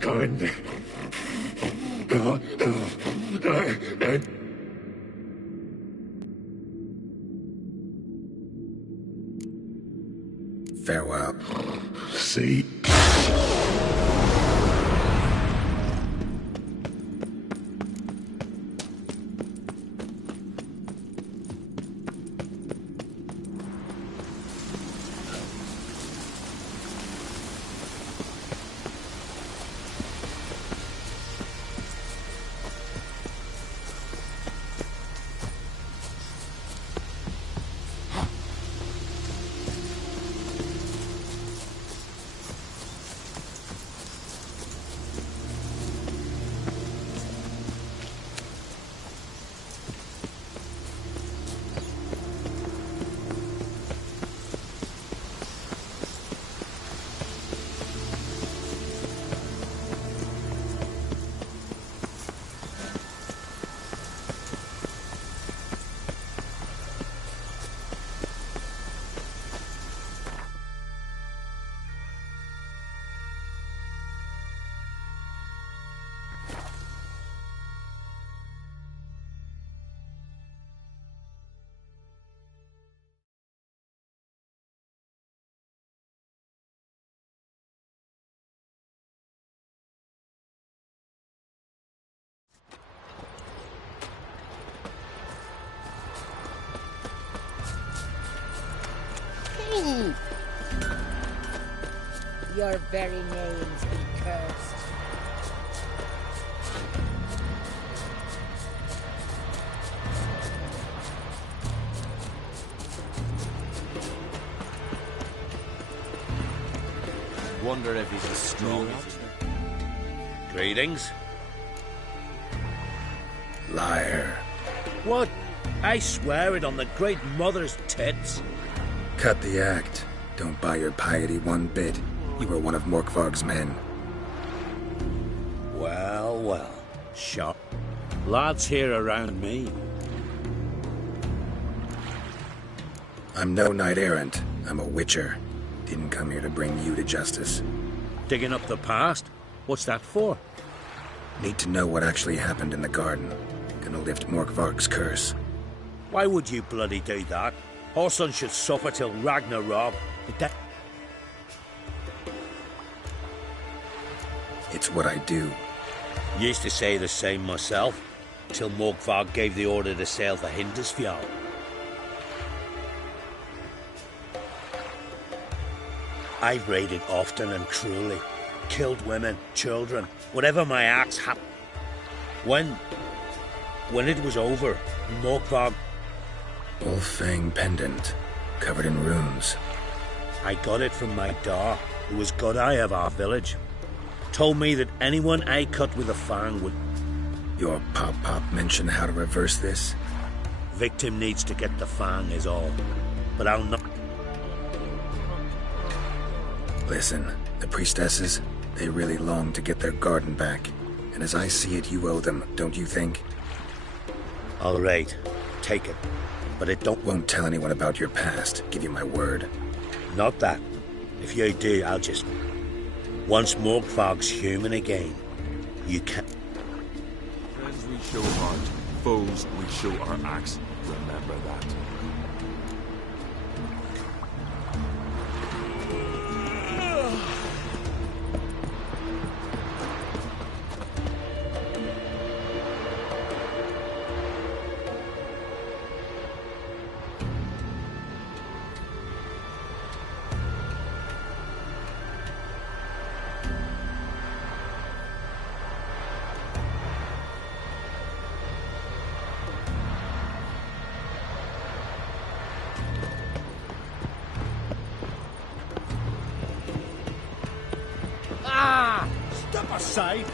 kind. Farewell. See? Your very names be cursed. Wonder if he's as strong as he... Greetings. Liar. What? I swear it on the Great Mother's tits. Cut the act. Don't buy your piety one bit. You were one of Morkvarg's men. Well, well. Sure. Lads here around me. I'm no knight-errant. I'm a witcher. Didn't come here to bring you to justice. Digging up the past? What's that for? Need to know what actually happened in the garden. Gonna lift Morkvarg's curse. Why would you bloody do that? Our son should suffer till Ragnarok. It's what I do. Used to say the same myself, till Morkvarg gave the order to sail for Hindisfjall. I've raided often and cruelly, killed women, children, whatever my axe had. When it was over, Morkvarg... Wolf-fang pendant, covered in runes. I got it from my da, who was god eye of our village. Told me that anyone I cut with a fang would... Your pop-pop mentioned how to reverse this? Victim needs to get the fang is all. But I'll not... Listen, the priestesses, they really long to get their garden back. And as I see it, you owe them, don't you think? All right, take it. But it don't... Won't tell anyone about your past, give you my word. Not that. If you do, I'll just... Once Morkvarg's human again, you can't... Friends we show heart, foes we show our axe. Remember that. Step aside!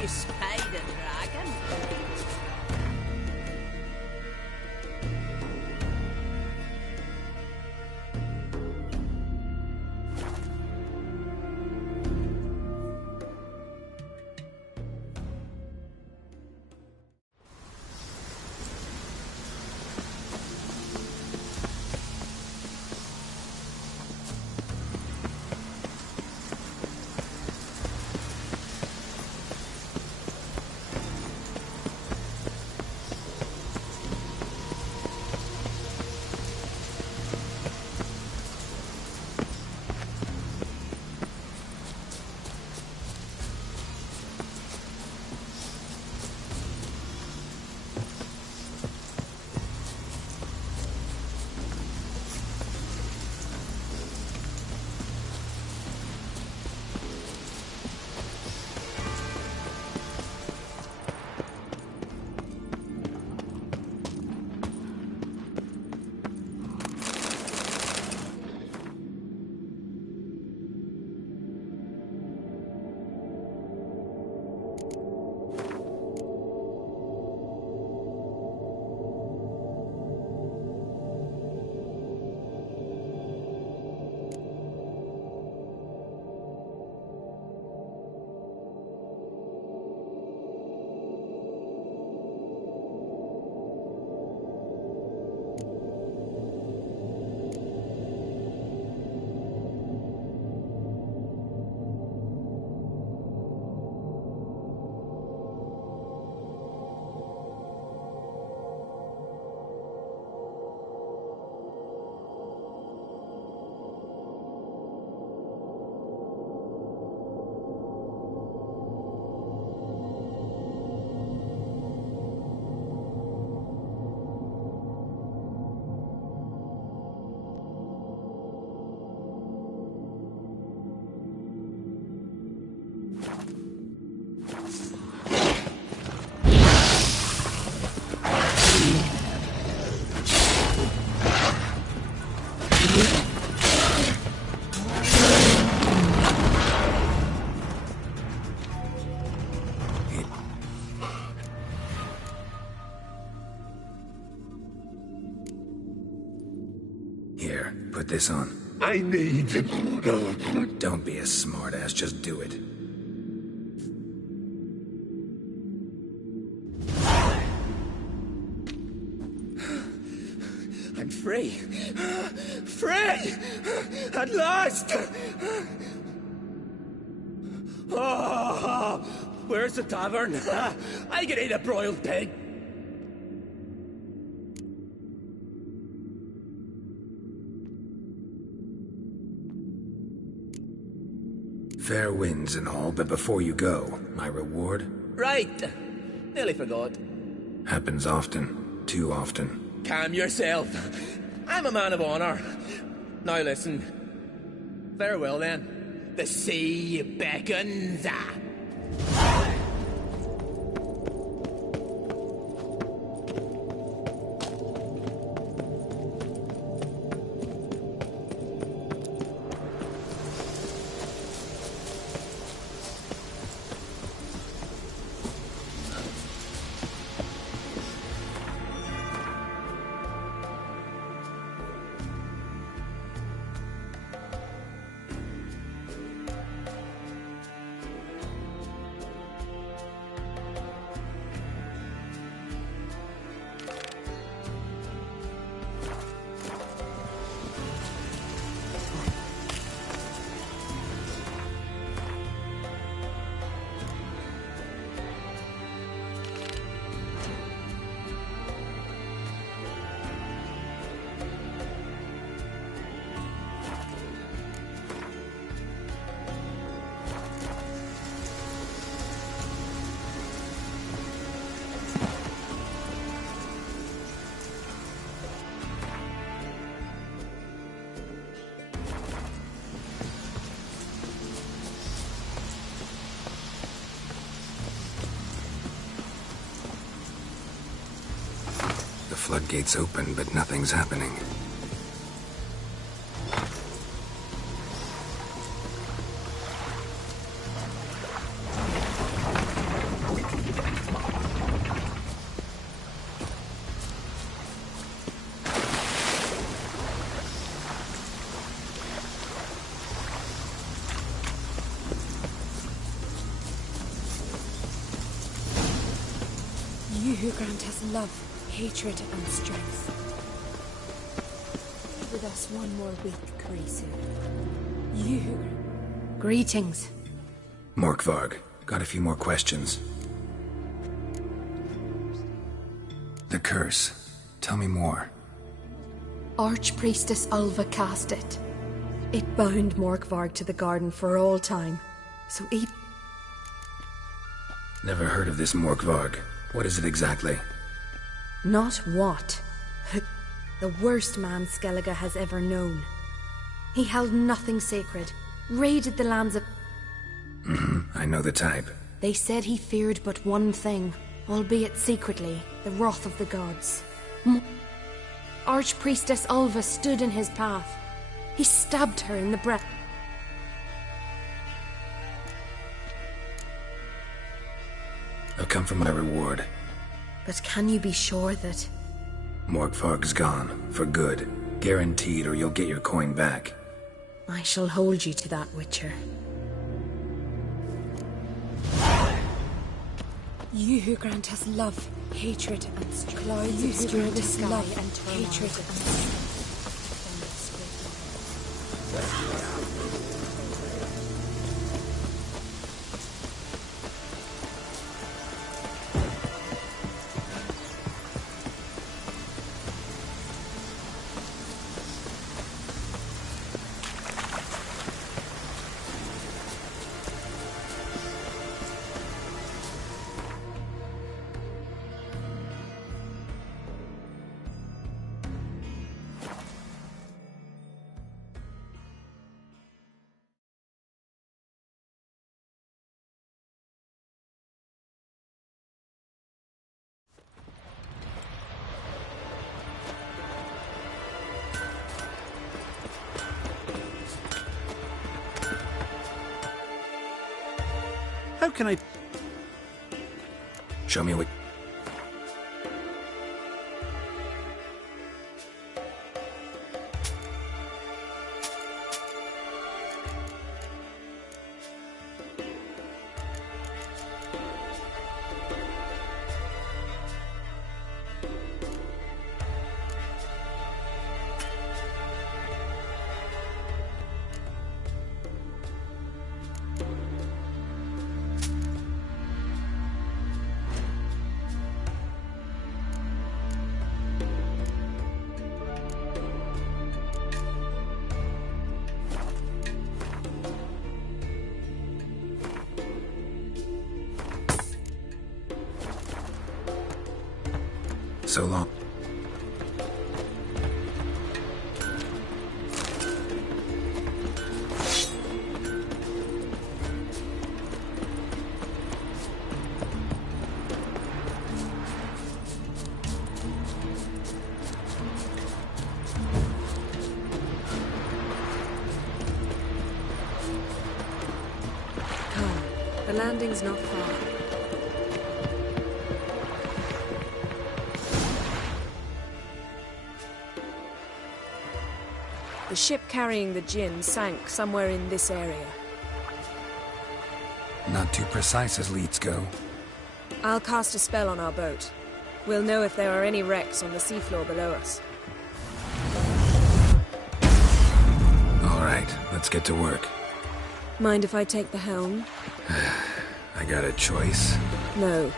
You spied a dragon? this on? I need Don't be a smartass, just do it. I'm free. Free! At last! Oh, where's the tavern? I can eat a broiled pig. Fair winds and all, but before you go, my reward? Right. Nearly forgot. Happens often. Too often. Calm yourself. I'm a man of honor. Now listen. Farewell then. The sea beckons. The floodgates open, but nothing's happening. You who grant us love, hatred, and strength. Be with us one more week, Karisu. You who... Greetings. Morkvarg, got a few more questions. The curse. Tell me more. Archpriestess Ulva cast it. It bound Morkvarg to the garden for all time. So he... Never heard of this Morkvarg. What is it exactly? Not what. The worst man Skellige has ever known. He held nothing sacred, raided the lands of... I know the type. They said he feared but one thing, albeit secretly, the wrath of the gods. Archpriestess Ulva stood in his path. He stabbed her in the breast. I'll come for my reward. But can you be sure that... Morkvarg's gone, for good. Guaranteed, or you'll get your coin back. I shall hold you to that, Witcher. You who grant us love, hatred, and strength. Clouds obscure the sky love and hatred and strength. How can I... Show me what... so long. Come, the landing's not far. The ship carrying the gin sank somewhere in this area. Not too precise as leads go. I'll cast a spell on our boat. We'll know if there are any wrecks on the seafloor below us. All right, let's get to work. Mind if I take the helm? I got a choice. No.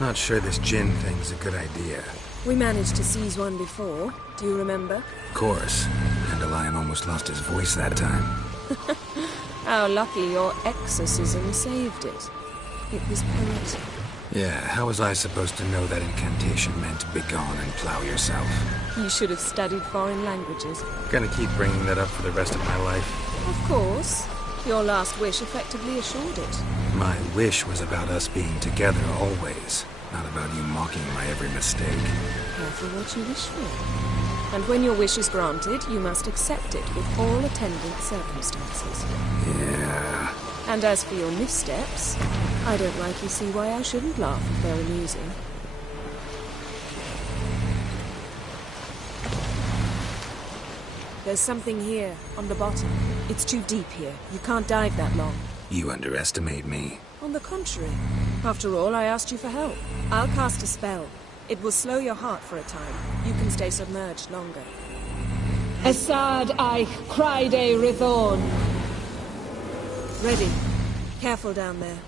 Not sure this gin thing's a good idea. We managed to seize one before. Do you remember? Of course. Dandelion almost lost his voice that time. How lucky your exorcism saved it. It was poetic. Yeah, how was I supposed to know that incantation meant begone and plow yourself? You should have studied foreign languages. Gonna keep bringing that up for the rest of my life. Of course. Your last wish effectively assured it. My wish was about us being together always, not about you mocking my every mistake. Careful what you wish for. And when your wish is granted, you must accept it with all attendant circumstances. Yeah. And as for your missteps, I don't rightly see why I shouldn't laugh if they're amusing. There's something here, on the bottom. It's too deep here. You can't dive that long. You underestimate me. On the contrary. After all, I asked you for help. I'll cast a spell. It will slow your heart for a time. You can stay submerged longer. Assad Eich Criede Rithorn. Ready. Careful down there.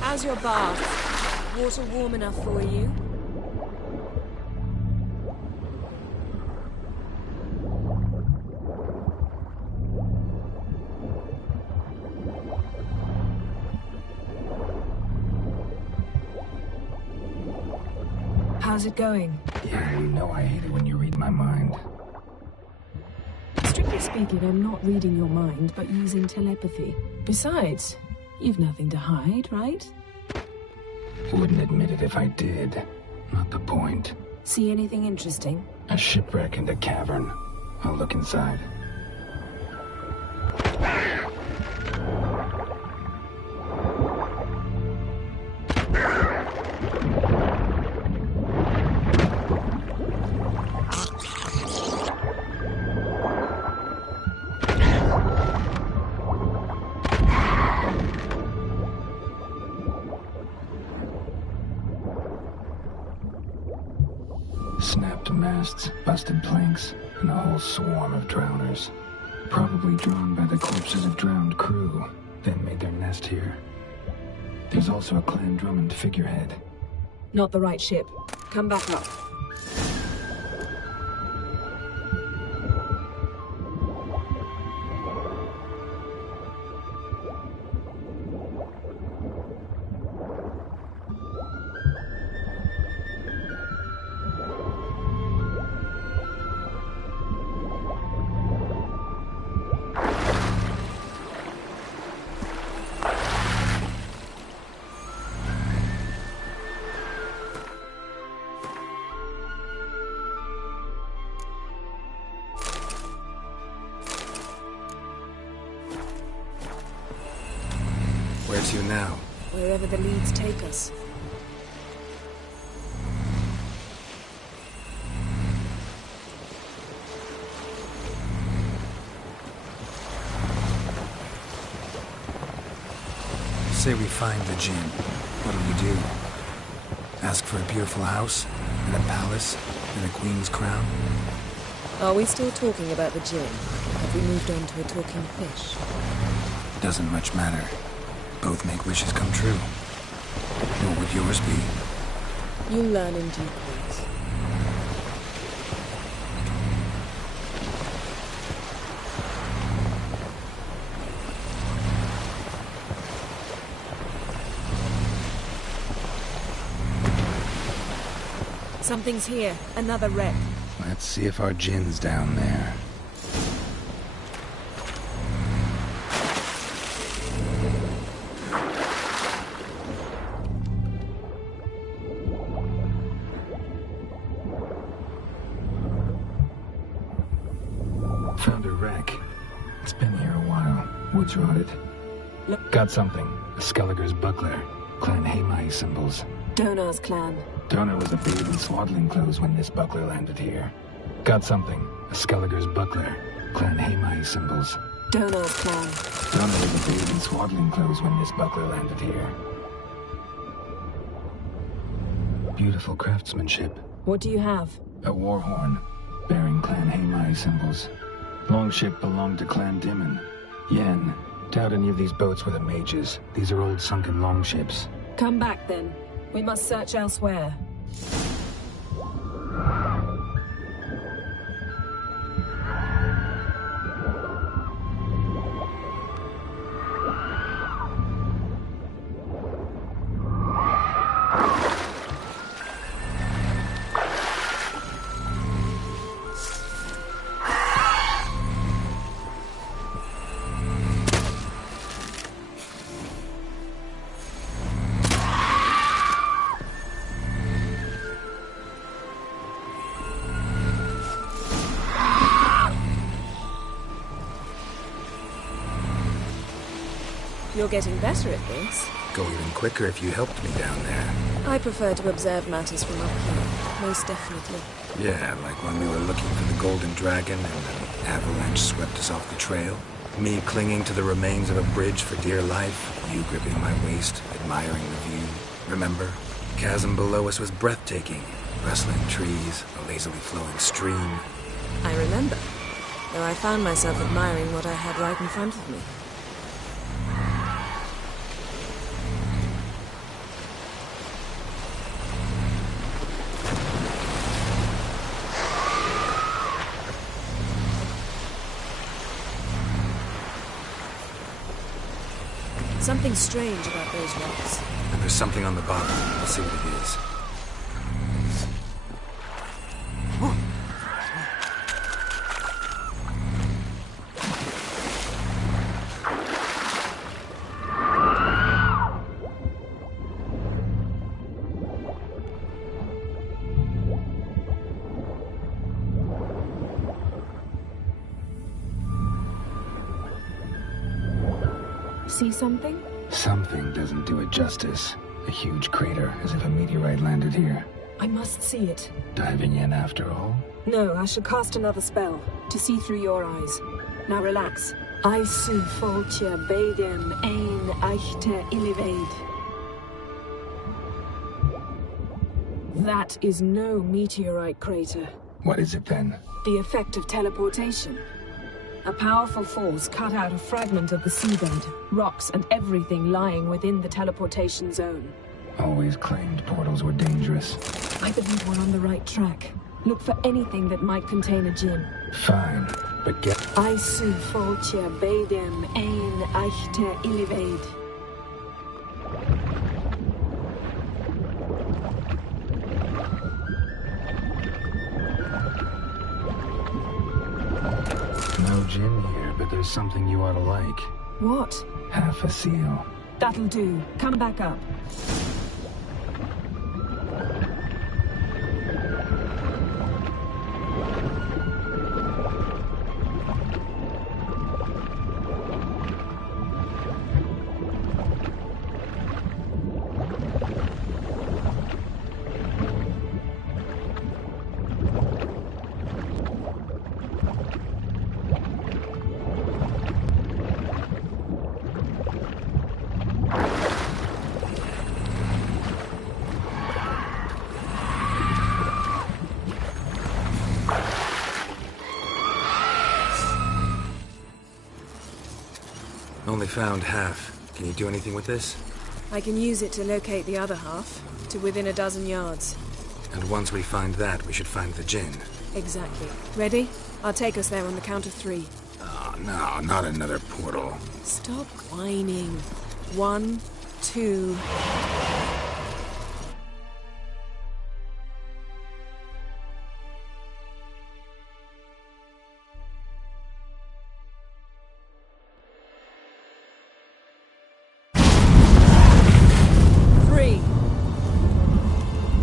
How's your bath? Water warm enough for you? How's it going? Yeah, you know I hate it when you read my mind. Strictly speaking, I'm not reading your mind, but using telepathy. Besides, you've nothing to hide, right? Wouldn't admit it if I did. Not the point. See anything interesting? A shipwreck in the cavern. I'll look inside. Snapped masts, busted planks, and a whole swarm of drowners. Probably drawn by the corpses of drowned crew, then made their nest here. There's also a Clan Drummond figurehead. Not the right ship. Come back up. Where to now? Wherever the leads take us. Say we find the gin. What do we do? Ask for a beautiful house? And a palace? And a queen's crown? Are we still talking about the gin? Have we moved on to a talking fish? Doesn't much matter. Both make wishes come true. What would yours be? You'll learn in due course. Something's here. Another wreck. Let's see if our gin's down there. Found a wreck. It's been here a while. Wood's rotted. Got something. A Skelliger's buckler. Clan Haemai symbols. Donar's clan. Donar was a babe in swaddling clothes when this buckler landed here. Got something. A Skelliger's buckler. Clan Haemai symbols. Donar's clan. Donar was a babe in swaddling clothes when this buckler landed here. Beautiful craftsmanship. What do you have? A war horn, bearing Clan Haemai symbols. Longship belonged to Clan Dimon. Yen. Doubt any of these boats were the mages. These are old sunken longships. Come back then. We must search elsewhere. You're getting better at this. Go even quicker if you helped me down there. I prefer to observe matters from up here, most definitely. Yeah, like when we were looking for the Golden Dragon and an avalanche swept us off the trail. Me clinging to the remains of a bridge for dear life, you gripping my waist, admiring the view. Remember? Chasm below us was breathtaking. Rustling trees, a lazily flowing stream. I remember, though I found myself admiring what I had right in front of me. Something strange about those rocks. And there's something on the bottom. We'll see what it is. See something? Something doesn't do it justice. A huge crater, as if a meteorite landed here. I must see it. Diving in after all? No, I shall cast another spell, to see through your eyes. Now relax. Aisu foltje bedem ein eichte illiveid. That is no meteorite crater. What is it then? The effect of teleportation. A powerful force cut out a fragment of the seabed, rocks and everything lying within the teleportation zone. Always claimed portals were dangerous. I believe we're on the right track. Look for anything that might contain a djinn. Fine, but get... Aisu foltje bedem ein eichte illiveid. No gin here, but there's something you ought to like. What? Half a seal. That'll do. Come back up. only found half. Can you do anything with this? I can use it to locate the other half, to within a dozen yards. And once we find that, we should find the Jinn. Exactly. Ready? I'll take us there on the count of 3. Oh, no, not another portal. Stop whining. 1, 2...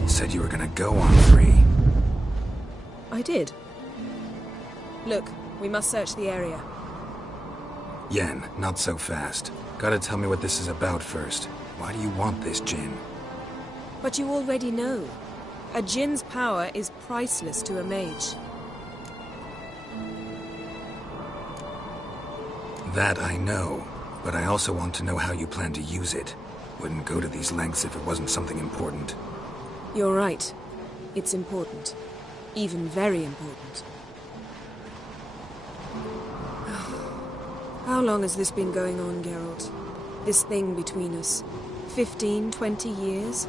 Said you were gonna go on 3. I did. Look, we must search the area. Yen, not so fast. Gotta tell me what this is about first. Why do you want this Jinn? But you already know. A Jinn's power is priceless to a mage. That I know, but I also want to know how you plan to use it. Wouldn't go to these lengths if it wasn't something important. You're right. It's important. Even very important. How long has this been going on, Geralt? This thing between us? 15, 20 years?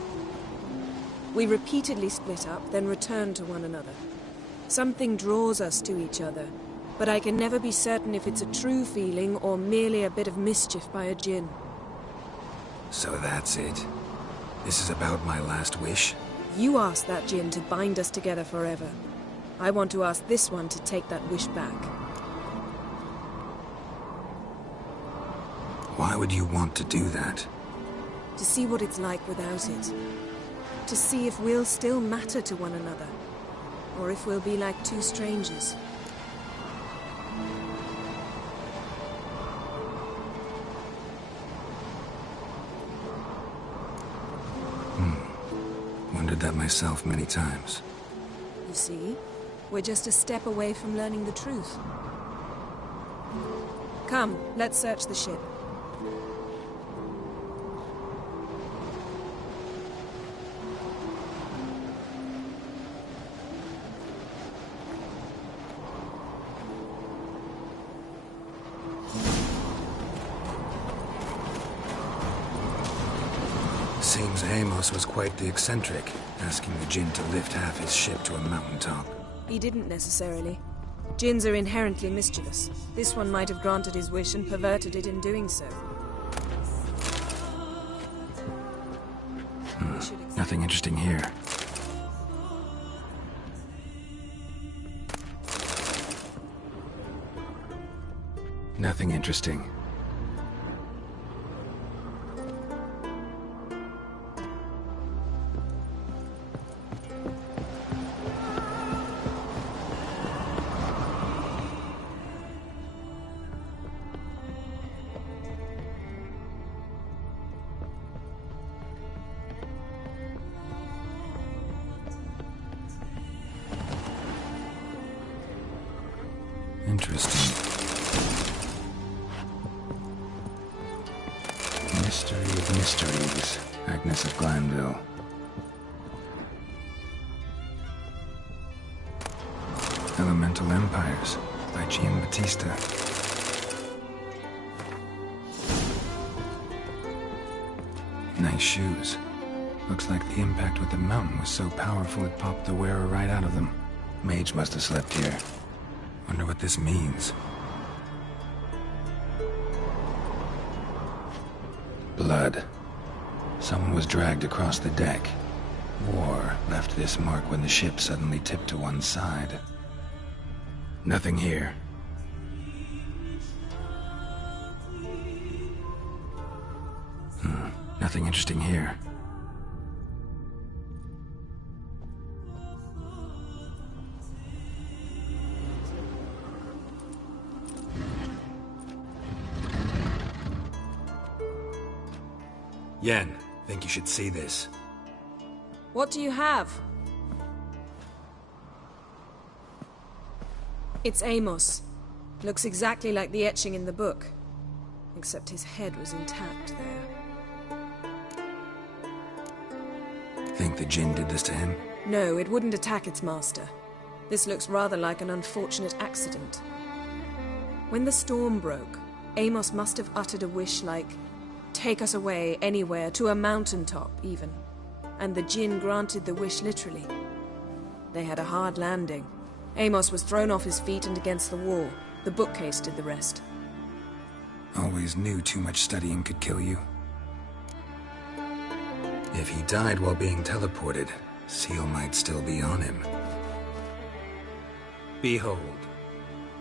We repeatedly split up, then return to one another. Something draws us to each other, but I can never be certain if it's a true feeling or merely a bit of mischief by a Jinn. So that's it. This is about my last wish? You asked that Jinn to bind us together forever. I want to ask this one to take that wish back. Why would you want to do that? To see what it's like without it. To see if we'll still matter to one another. Or if we'll be like two strangers. Wondered that myself many times. You see? We're just a step away from learning the truth. Come, let's search the ship. Seems Amos was quite the eccentric, asking the Jinn to lift half his ship to a mountaintop. He didn't necessarily. Jinns are inherently mischievous. This one might have granted his wish and perverted it in doing so. Nothing interesting here. Nothing interesting. Interesting. Mystery of Mysteries, Agnes of Glanville. Elemental Empires, by Giambattista. Nice shoes. Looks like the impact with the mountain was so powerful it popped the wearer right out of them. Mage must have slept here. Wonder what this means. Blood. Someone was dragged across the deck. War left this mark when the ship suddenly tipped to one side. Nothing here. Nothing interesting here. Yen, think you should see this. What do you have? It's Amos. Looks exactly like the etching in the book. Except his head was intact there. Think the Jinn did this to him? No, it wouldn't attack its master. This looks rather like an unfortunate accident. When the storm broke, Amos must have uttered a wish like, take us away, anywhere, to a mountaintop, even. And the Jinn granted the wish literally. They had a hard landing. Amos was thrown off his feet and against the wall. The bookcase did the rest. Always knew too much studying could kill you. If he died while being teleported, Seal might still be on him. Behold.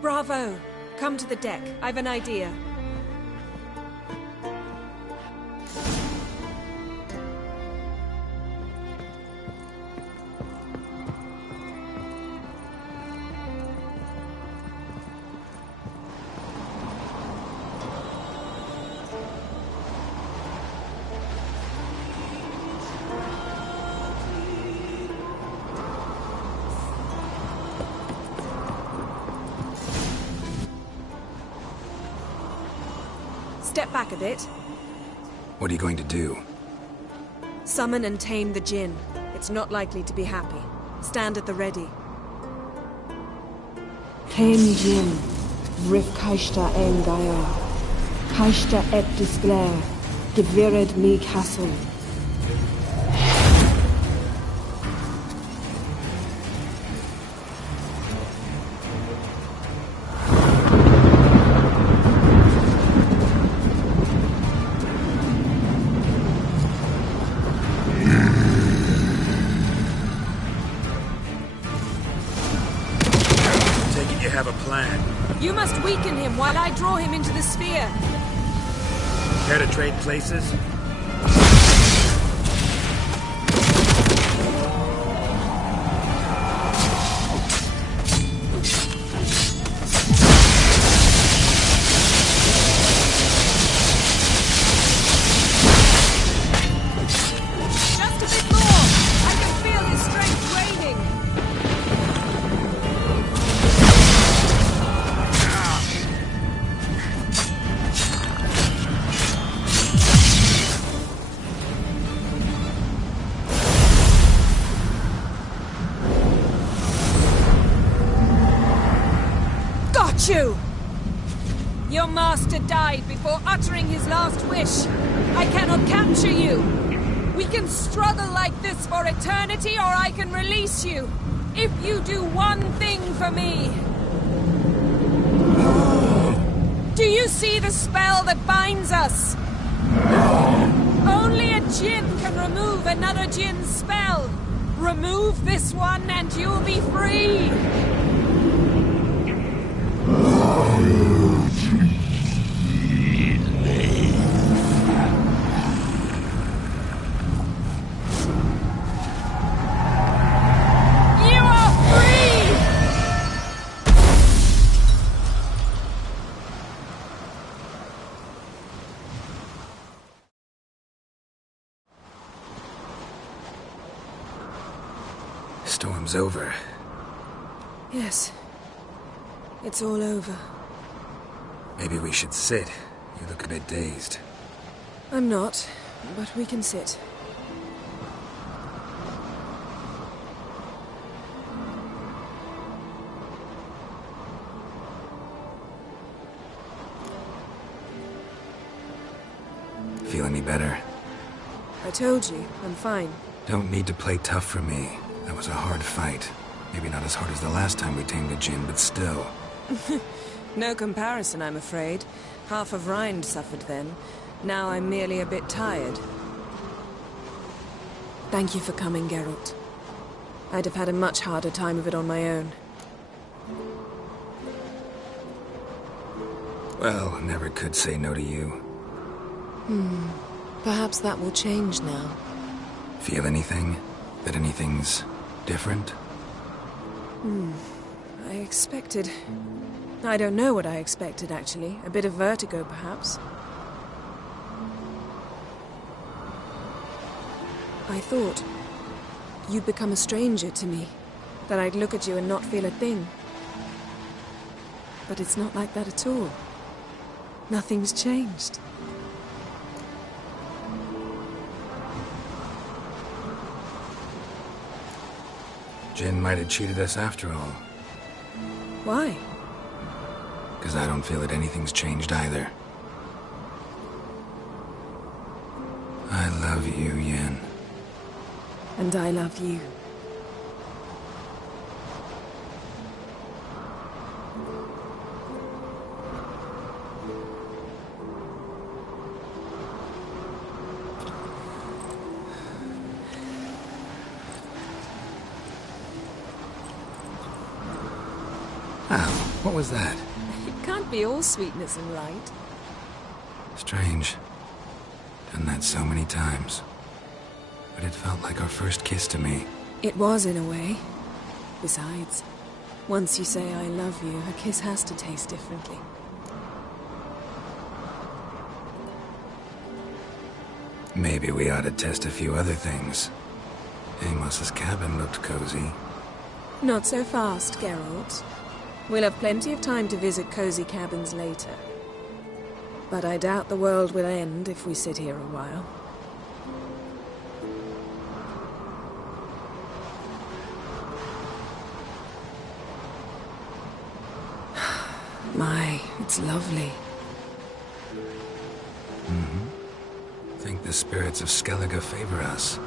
Bravo! Come to the deck. I've an idea. Step back a bit. What are you going to do? Summon and tame the Jinn. It's not likely to be happy. Stand at the ready. Hen Jin, Rif Kaishta en Gaia, Kaishta et Disglair, Gevired mi Castle. You must weaken him while I draw him into the sphere. Care to trade places? Just a bit more! I can feel his strength waning! You! Your master died before uttering his last wish. I cannot capture you. We can struggle like this for eternity, or I can release you. If you do one thing for me. Do you see the spell that binds us? Only a Jinn can remove another Jinn's spell. Remove this one and you'll be free. Storm's over. Yes. It's all over. Maybe we should sit. You look a bit dazed. I'm not, but we can sit. Feel any better? I told you, I'm fine. Don't need to play tough for me. That was a hard fight. Maybe not as hard as the last time we tamed a Jinn, but still. No comparison, I'm afraid. Half of Rind suffered then. Now I'm merely a bit tired. Thank you for coming, Geralt. I'd have had a much harder time of it on my own. Well, never could say no to you. Perhaps that will change now. Feel anything? That anything's different? I expected... I don't know what I expected, actually. A bit of vertigo, perhaps. I thought you'd become a stranger to me. That I'd look at you and not feel a thing. But it's not like that at all. Nothing's changed. Jinn might have cheated us after all. Why? Because I don't feel that anything's changed either. love you, Yen. And I love you. Ow, what was that? It can't be all sweetness and light. Strange. Done that so many times. But it felt like our first kiss to me. It was, in a way. Besides, once you say I love you, a kiss has to taste differently. Maybe we ought to test a few other things. Amos's cabin looked cozy. Not so fast, Geralt. We'll have plenty of time to visit cozy cabins later. But I doubt the world will end if we sit here a while. My, it's lovely. Think the spirits of Skellige favor us.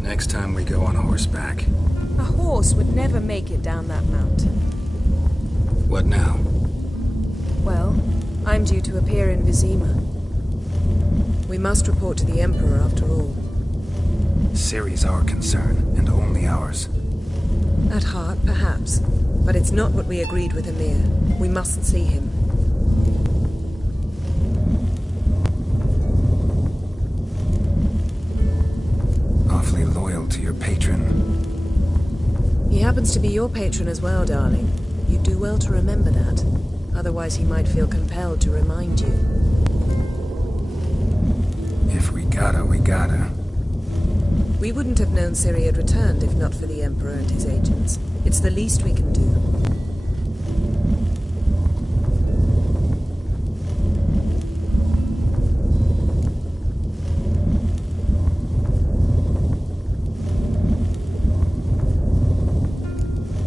Next time we go on horseback. A horse would never make it down that mountain. What now? Well, I'm due to appear in Vizima. We must report to the Emperor after all. Ciri's our concern, and only ours. At heart, perhaps. But it's not what we agreed with Emir. We mustn't see him. Awfully loyal to your patron. He happens to be your patron as well, darling. You do well to remember that. Otherwise he might feel compelled to remind you. If we gotta, we gotta. We wouldn't have known Ciri had returned if not for the Emperor and his agents. It's the least we can do.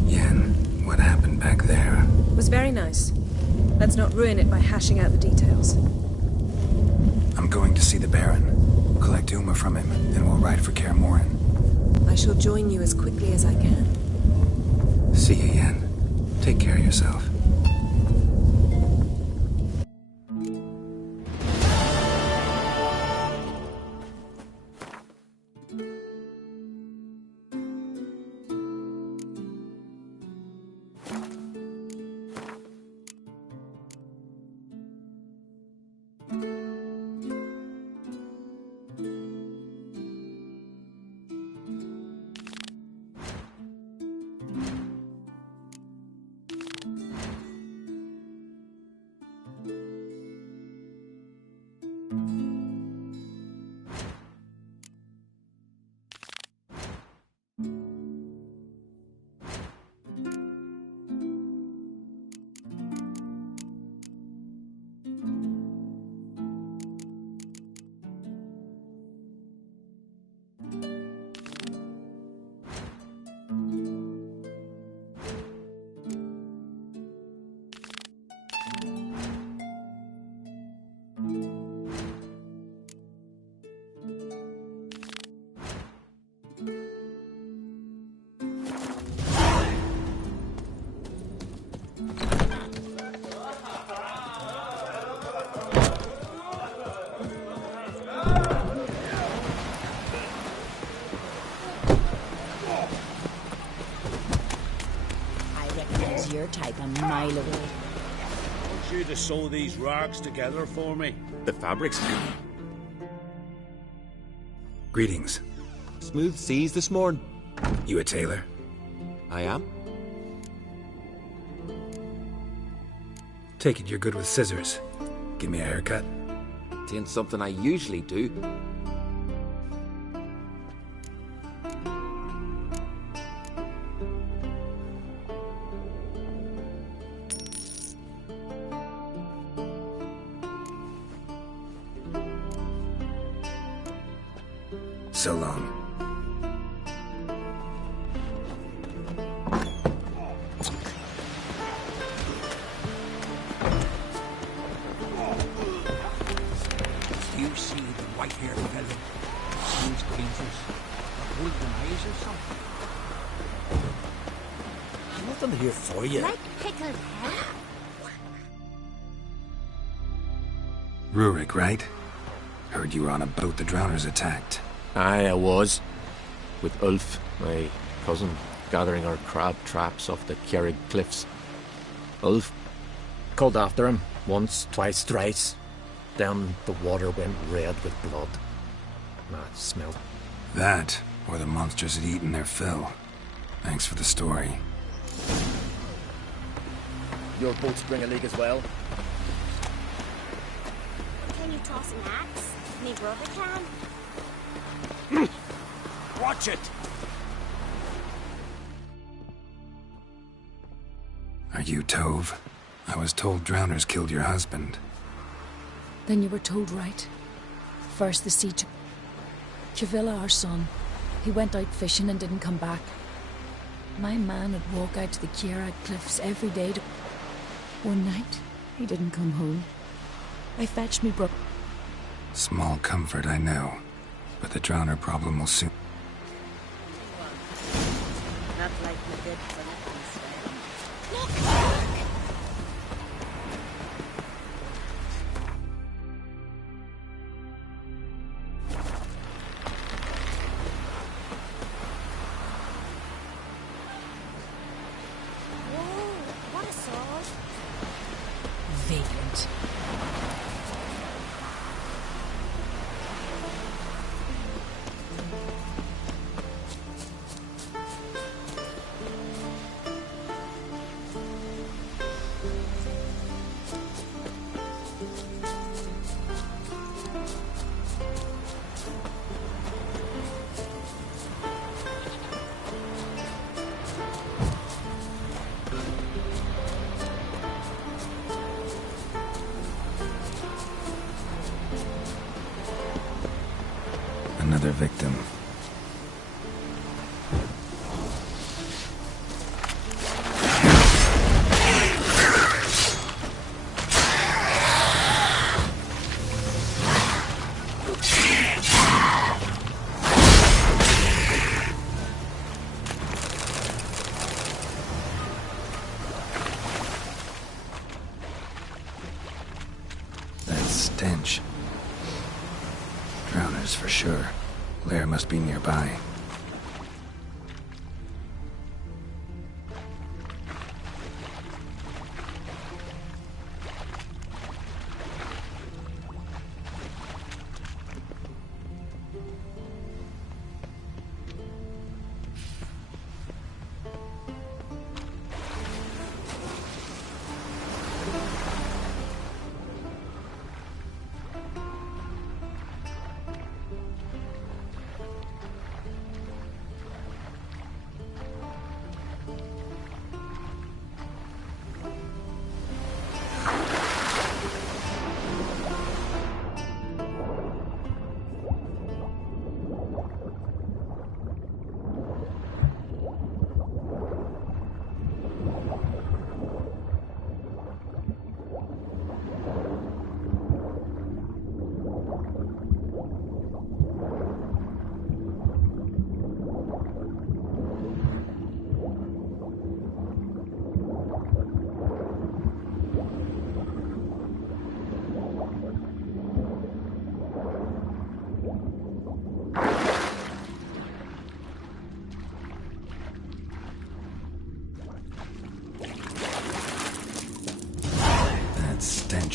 Yen, what happened back there? It was very nice. Let's not ruin it by hashing out the details. I'm going to see the Baron. Collect Uma from him, then we'll ride for Kaer Morhen. I shall join you as quickly as I can. See you, Yen. Take care of yourself. to sew these rags together for me? The fabric's Greetings. Smooth seas this morning. You a tailor? I am. Take it you're good with scissors. Give me a haircut. It ain't something I usually do. So long. You see the white-haired fellow? Seems dangerous. Golden eyes or something. Nothing here for you. Like pickled head? Rurik, right? Heard you were on a boat the drowners attacked. Aye, I was. With Ulf, my cousin, gathering our crab traps off the Kjerrig cliffs. Ulf called after him once, twice, thrice. Then the water went red with blood. That smell. That, or the monsters had eaten their fill. Thanks for the story. Your boats bring a leak as well? Can you toss an axe? Me brother can. Watch it! Are you Tove? I was told drowners killed your husband. Then you were told right. First the sea took Kavilla, our son. He went out fishing and didn't come back. My man would walk out to the Kjerrig cliffs every day to... One night, he didn't come home. I fetched me brother. Small comfort, I know. But the drowner problem will soon... Not like the good for nothing. Whoa, what a sword. Vacant. Another victim. That stench. Drowners for sure. Lair must be nearby.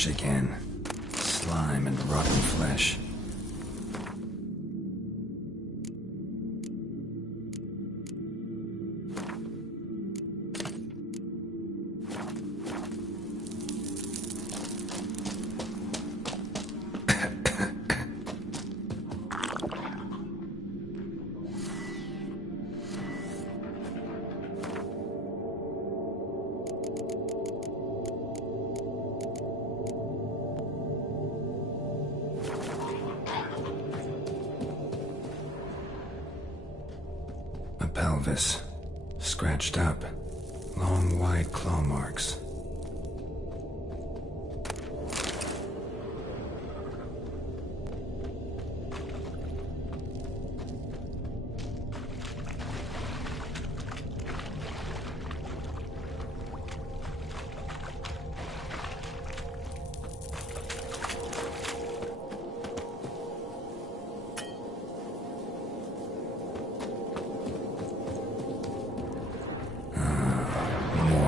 stench again. Slime and rotten flesh. Pelvis, scratched up, long wide claw marks.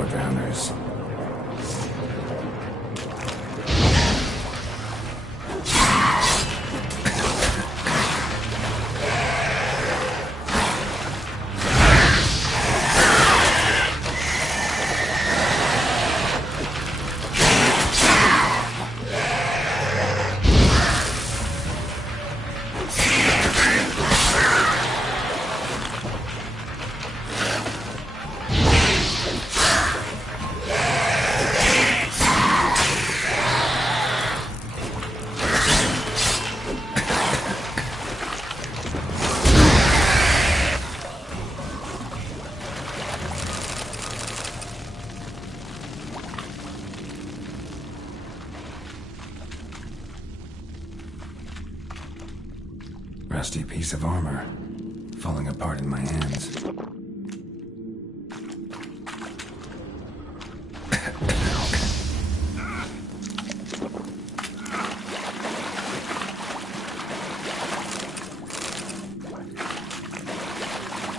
Drowners. Rusty piece of armor, falling apart in my hands.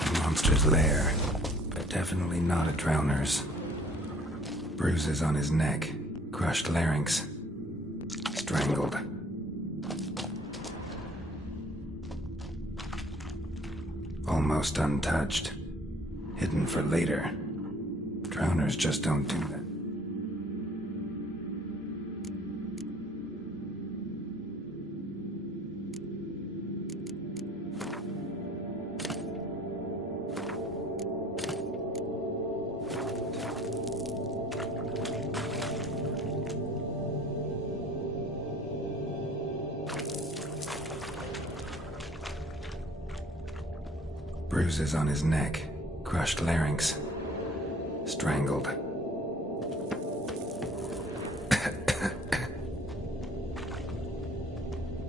A monster's lair, but definitely not a drowner's. Bruises on his neck, crushed larynx, strangled. Almost untouched. Hidden for later. Drowners just don't do that. Bruises on his neck, crushed larynx, strangled.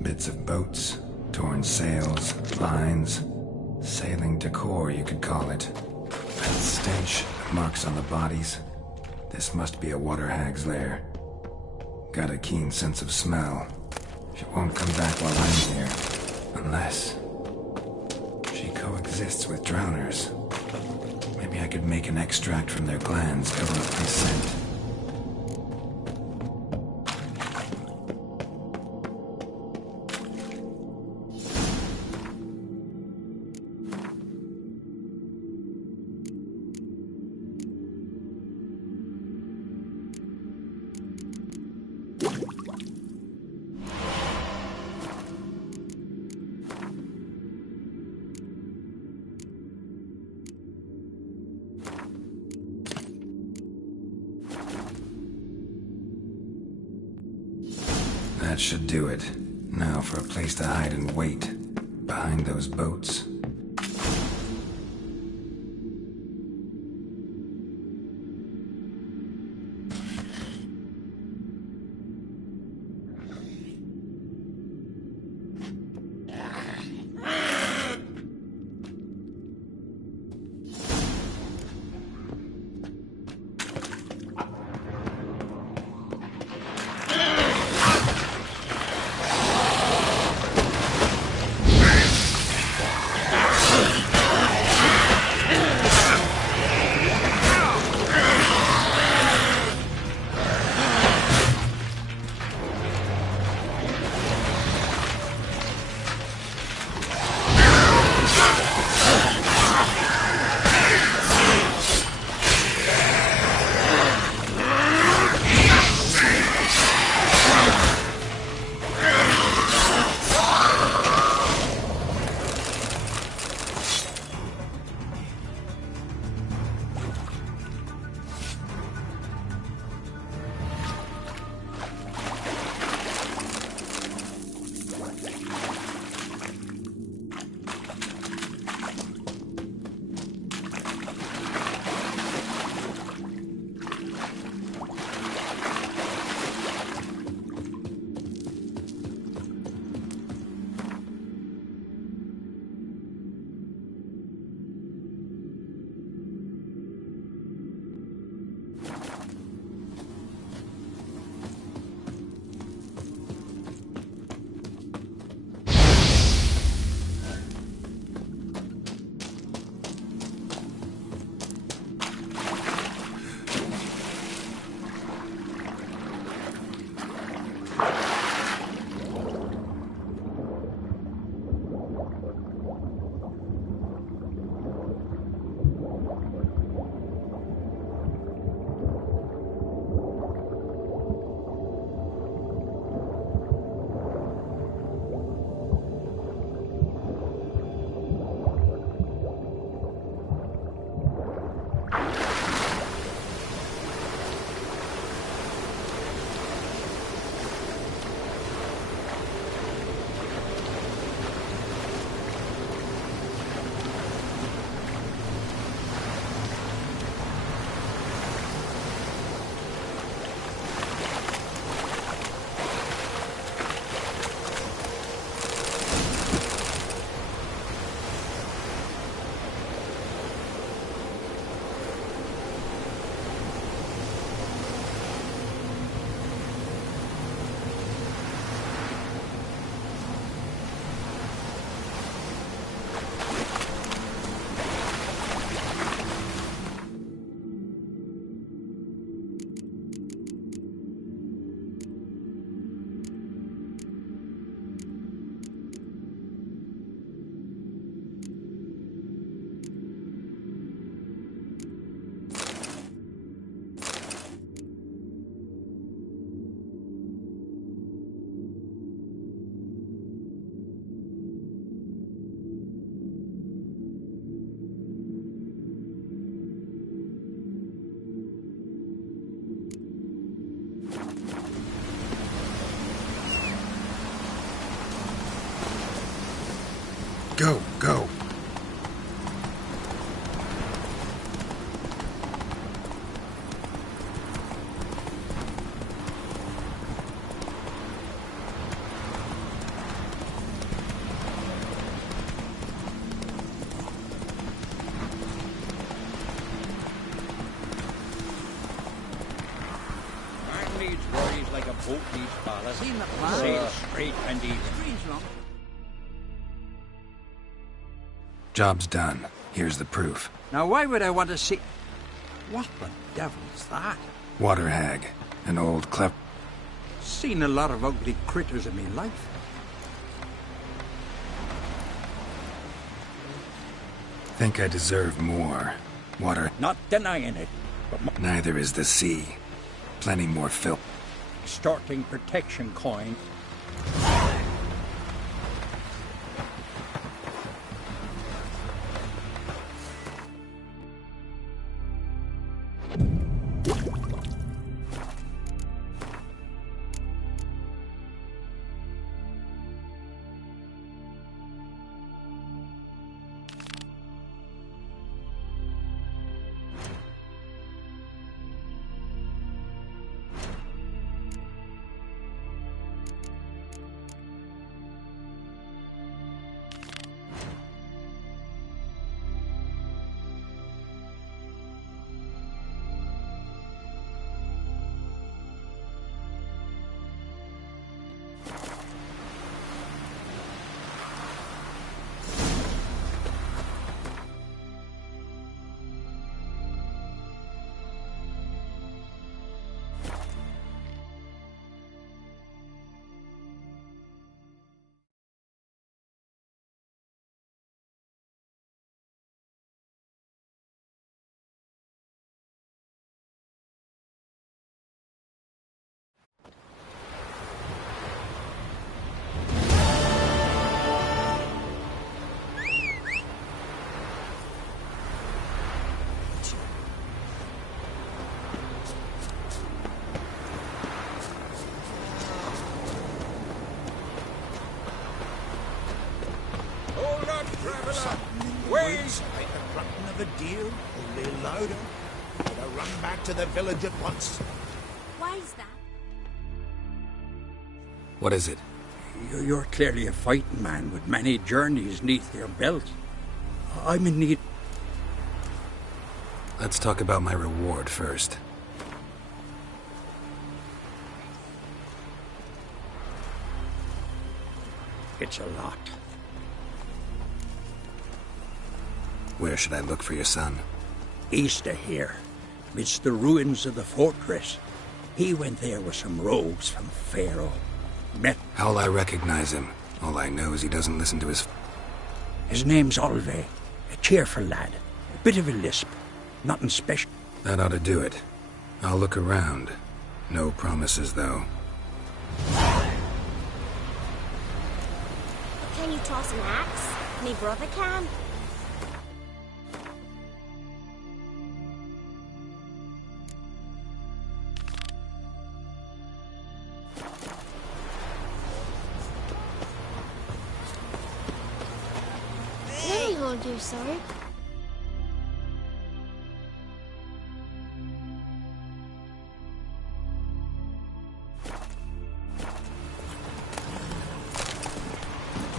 Bits of boats, torn sails, lines, sailing decor you could call it. That stench, marks on the bodies. This must be a water hag's lair. Got a keen sense of smell. She won't come back while I'm here, unless coexists with drowners. Maybe I could make an extract from their glands cover up my scent. That should do it. Now for a place to hide and wait. Behind those boats. Go, go. Man needs worries like a boat needs ballast. Sail straight and even. Job's done. Here's the proof. Now, why would I want to see... What the devil's that? Water hag. An old Seen a lot of ugly critters in me life. Think I deserve more. Water. Not denying it, but... Neither is the sea. Plenty more filth. Extorting protection coin. Wait! Like the grunting of a deer, only louder. Better run back to the village at once. Why is that? What is it? You're clearly a fighting man with many journeys neath your belt. I'm in need... Let's talk about my reward first. It's a lot. Where should I look for your son? East of here, midst the ruins of the fortress. He went there with some rogues from Pharaoh. Met... How'll I recognize him? All I know is he doesn't listen to his... His name's Olve. A cheerful lad. A bit of a lisp. Nothing special. That ought to do it. I'll look around. No promises, though. Can you toss an axe? Me brother can. What are you gonna do, son?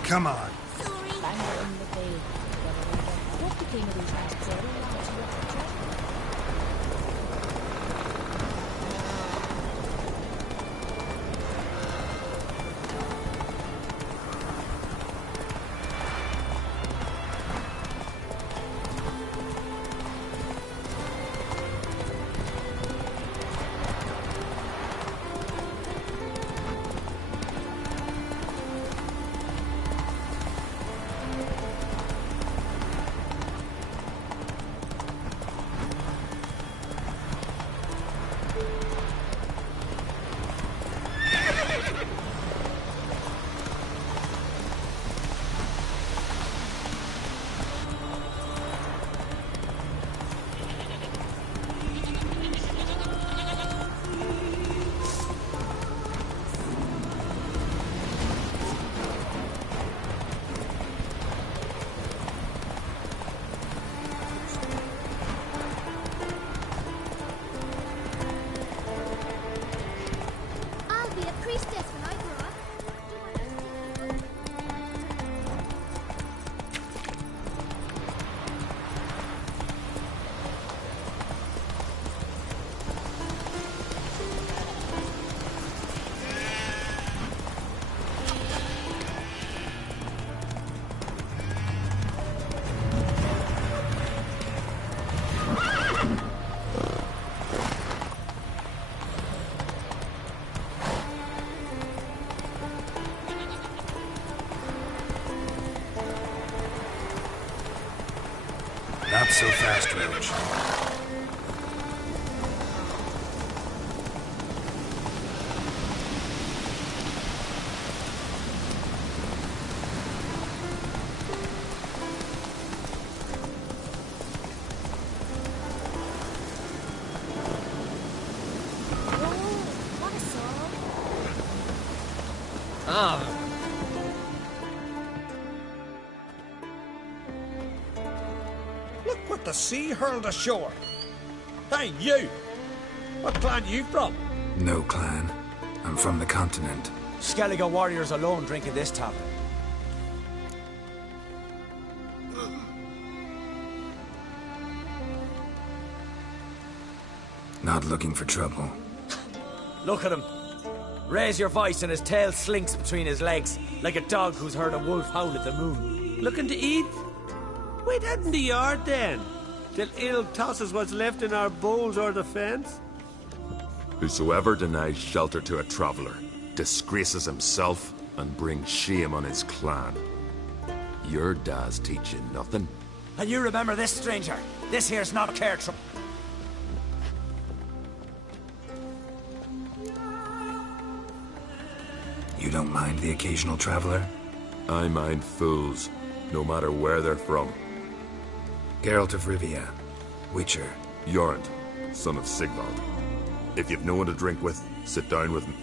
Come on. Not so fast, Roach. Look what the sea hurled ashore. Hey, you! What clan you from? No clan. I'm from the continent. Skellige warriors alone drink in this tavern. Not looking for trouble. Look at him. Raise your voice and his tail slinks between his legs, like a dog who's heard a wolf howl at the moon. Looking to eat? Wait out in the yard then, till ill tosses what's left in our bowls or the fence. Whosoever denies shelter to a traveller disgraces himself and brings shame on his clan. Your dad's teaching nothing. And you remember this, stranger. This here's not Cairtrum. You don't mind the occasional traveler? I mind fools, no matter where they're from. Geralt of Rivia. Witcher. Jorund, son of Sigvald. If you've no one to drink with, sit down with me.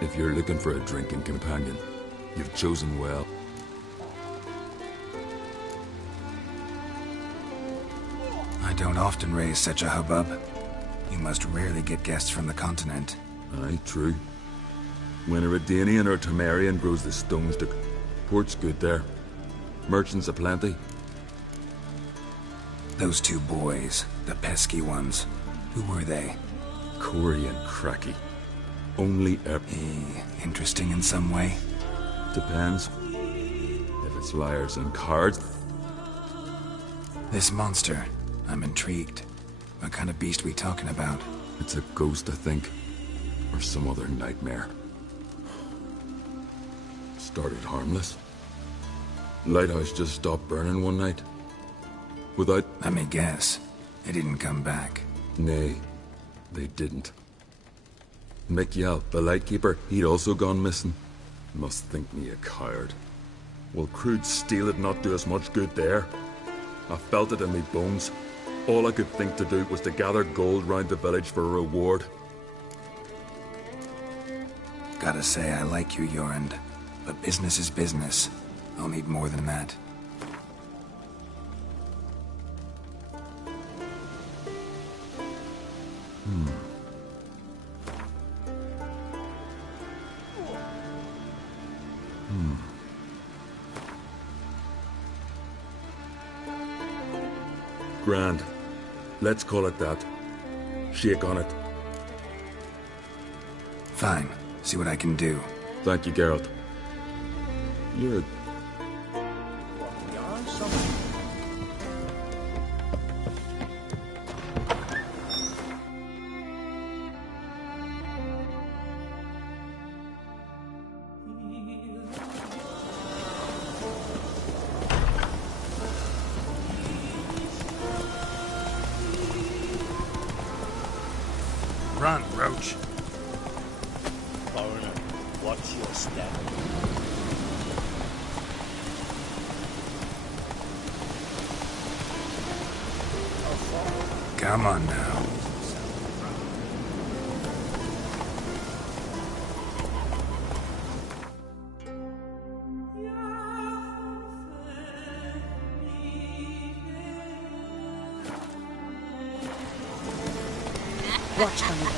If you're looking for a drinking companion, you've chosen well. I don't often raise such a hubbub. You must rarely get guests from the continent. Aye, true. When a Redanian or Temerian grows the stones to... Port's good there. Merchants aplenty. Those two boys, the pesky ones, who were they? Corey and Cracky. Only interesting in some way? Depends. If it's liars and cards... This monster, I'm intrigued. What kind of beast we talking about? It's a ghost, I think. Or some other nightmare. Started harmless. Lighthouse just stopped burning one night. Without... Let me guess. They didn't come back. Nay, they didn't. Mick Yell, the lightkeeper, he'd also gone missing. Must think me a coward. Will crude steal it not do us much good there? I felt it in me bones. All I could think to do was to gather gold round the village for a reward. Gotta say, I like you, Jorund. But business is business. I'll need more than that. Grand. Let's call it that. Shake on it. Fine. See what I can do. Thank you, Geralt. You're a... Run, Roach. Foreigner, watch your step. Come on now. Watch how you look.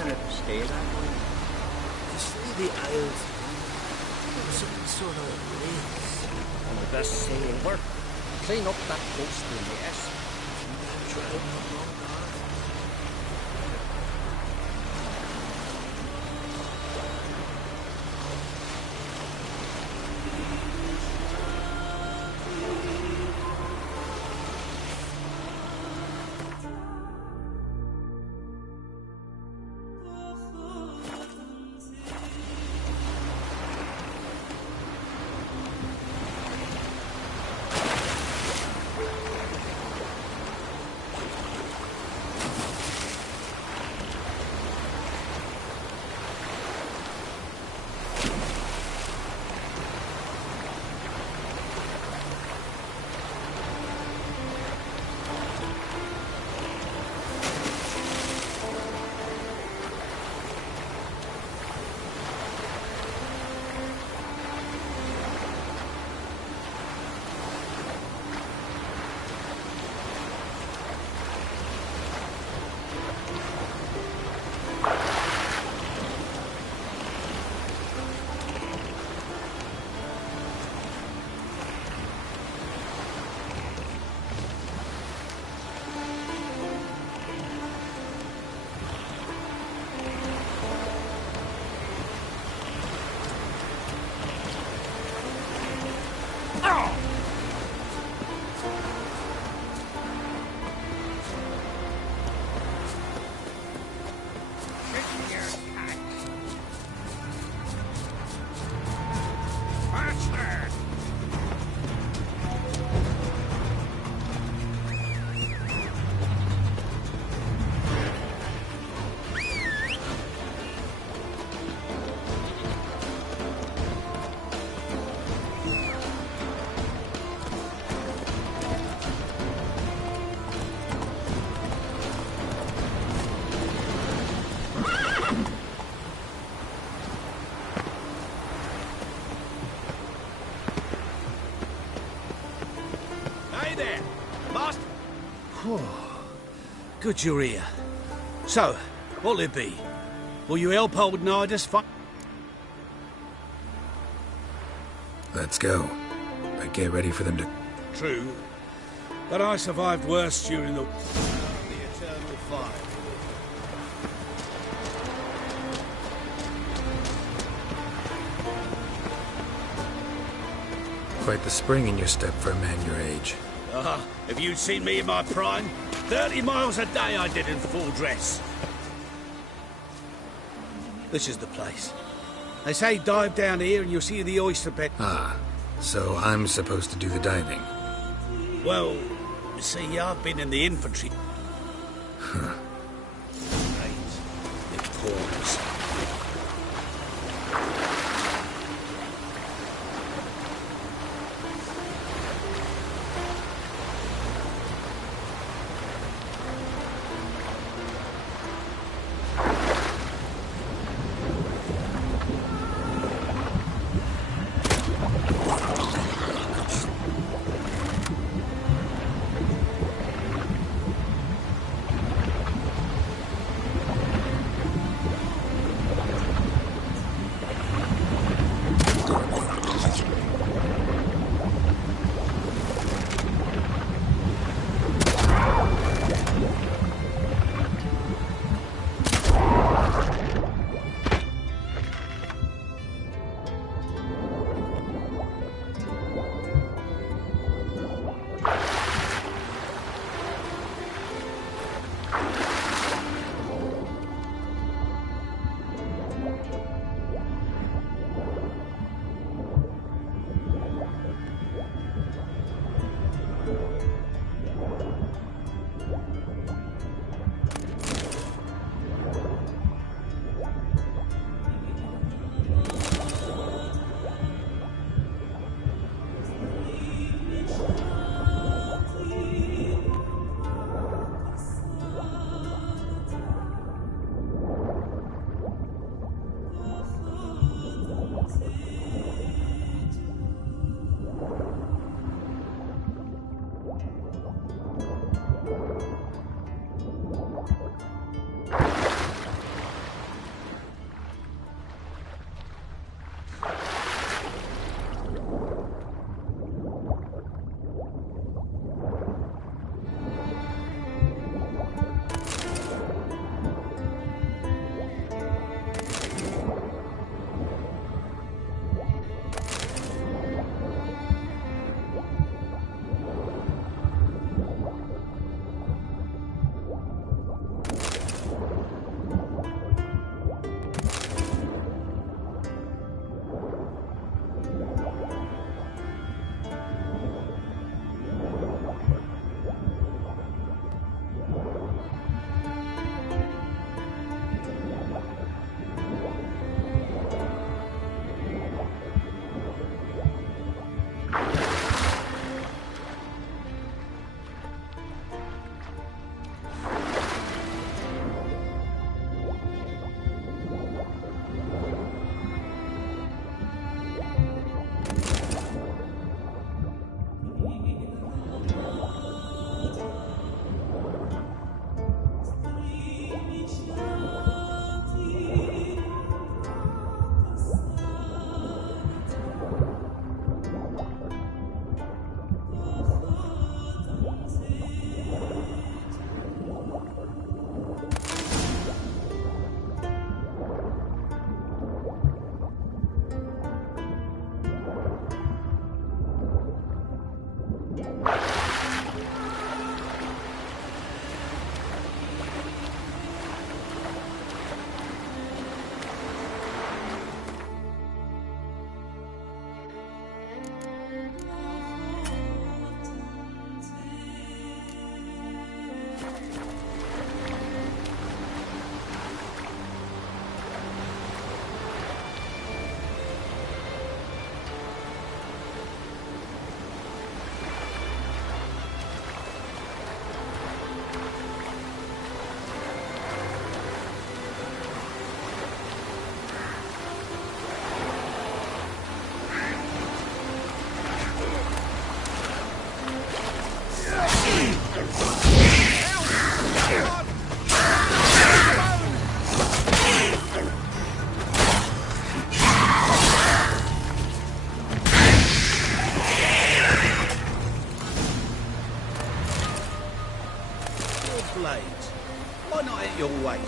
expecting it to stay that way. You see the Isles, there's some sort of lakes. And the best sail work. Clean up that ghostly mess. Good you're here. So, what'll it be? Will you help old Nidus fight? Let's go. But get ready for them to... True. But I survived worse during the Eternal Fire. Quite the spring in your step for a man your age. If you'd seen me in my prime, 30 miles a day I did in full dress. This is the place. They say dive down here and you'll see the oyster bed. Ah, so I'm supposed to do the diving. Well, you see, I've been in the infantry. Huh. It pours.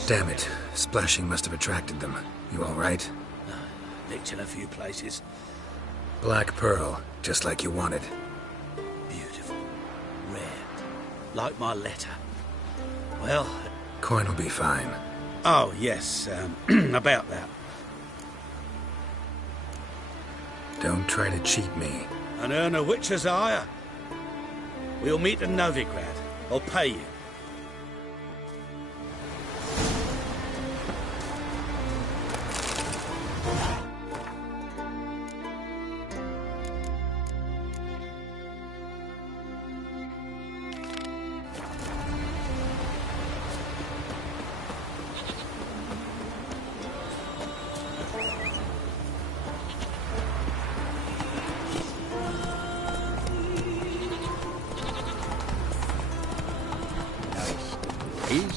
Damn it. Splashing must have attracted them. You all right? Nicked in a few places. Black pearl, just like you wanted. Beautiful. Rare. Like my letter. Well... Coin will be fine. Oh, yes, about that. Don't try to cheat me. And earn a witcher's hire. We'll meet in Novigrad. I'll pay you.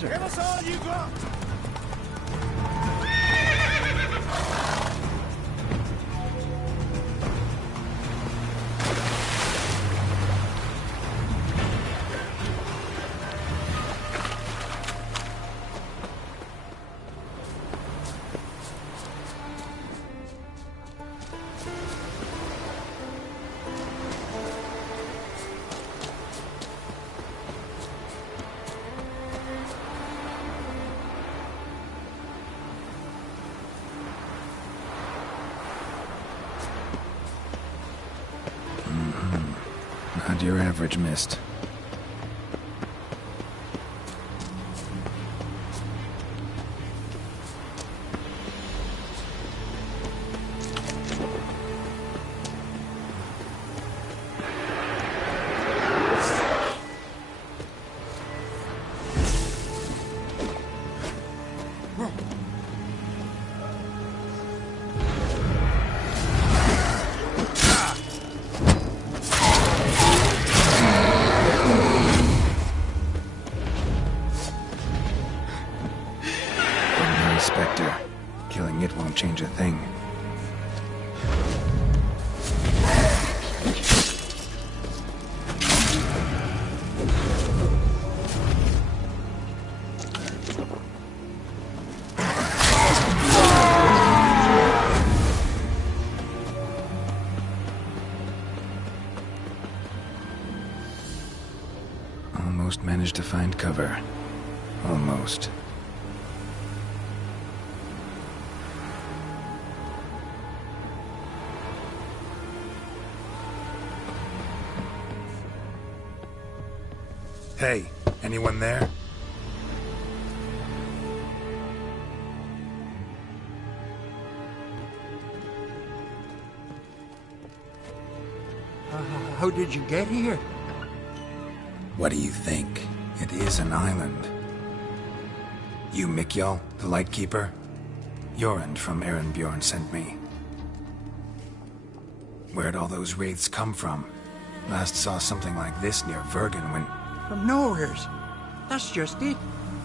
Give us all you got! Not your average mist. Spectre. Killing it won't change a thing. Almost managed to find cover. Almost. Hey, anyone there? How did you get here? What do you think? It is an island. You Mikjal, the Lightkeeper? Jorund from Erenbjorn sent me. Where'd all those wraiths come from? Last saw something like this near Vergen when... From nowheres. That's just it.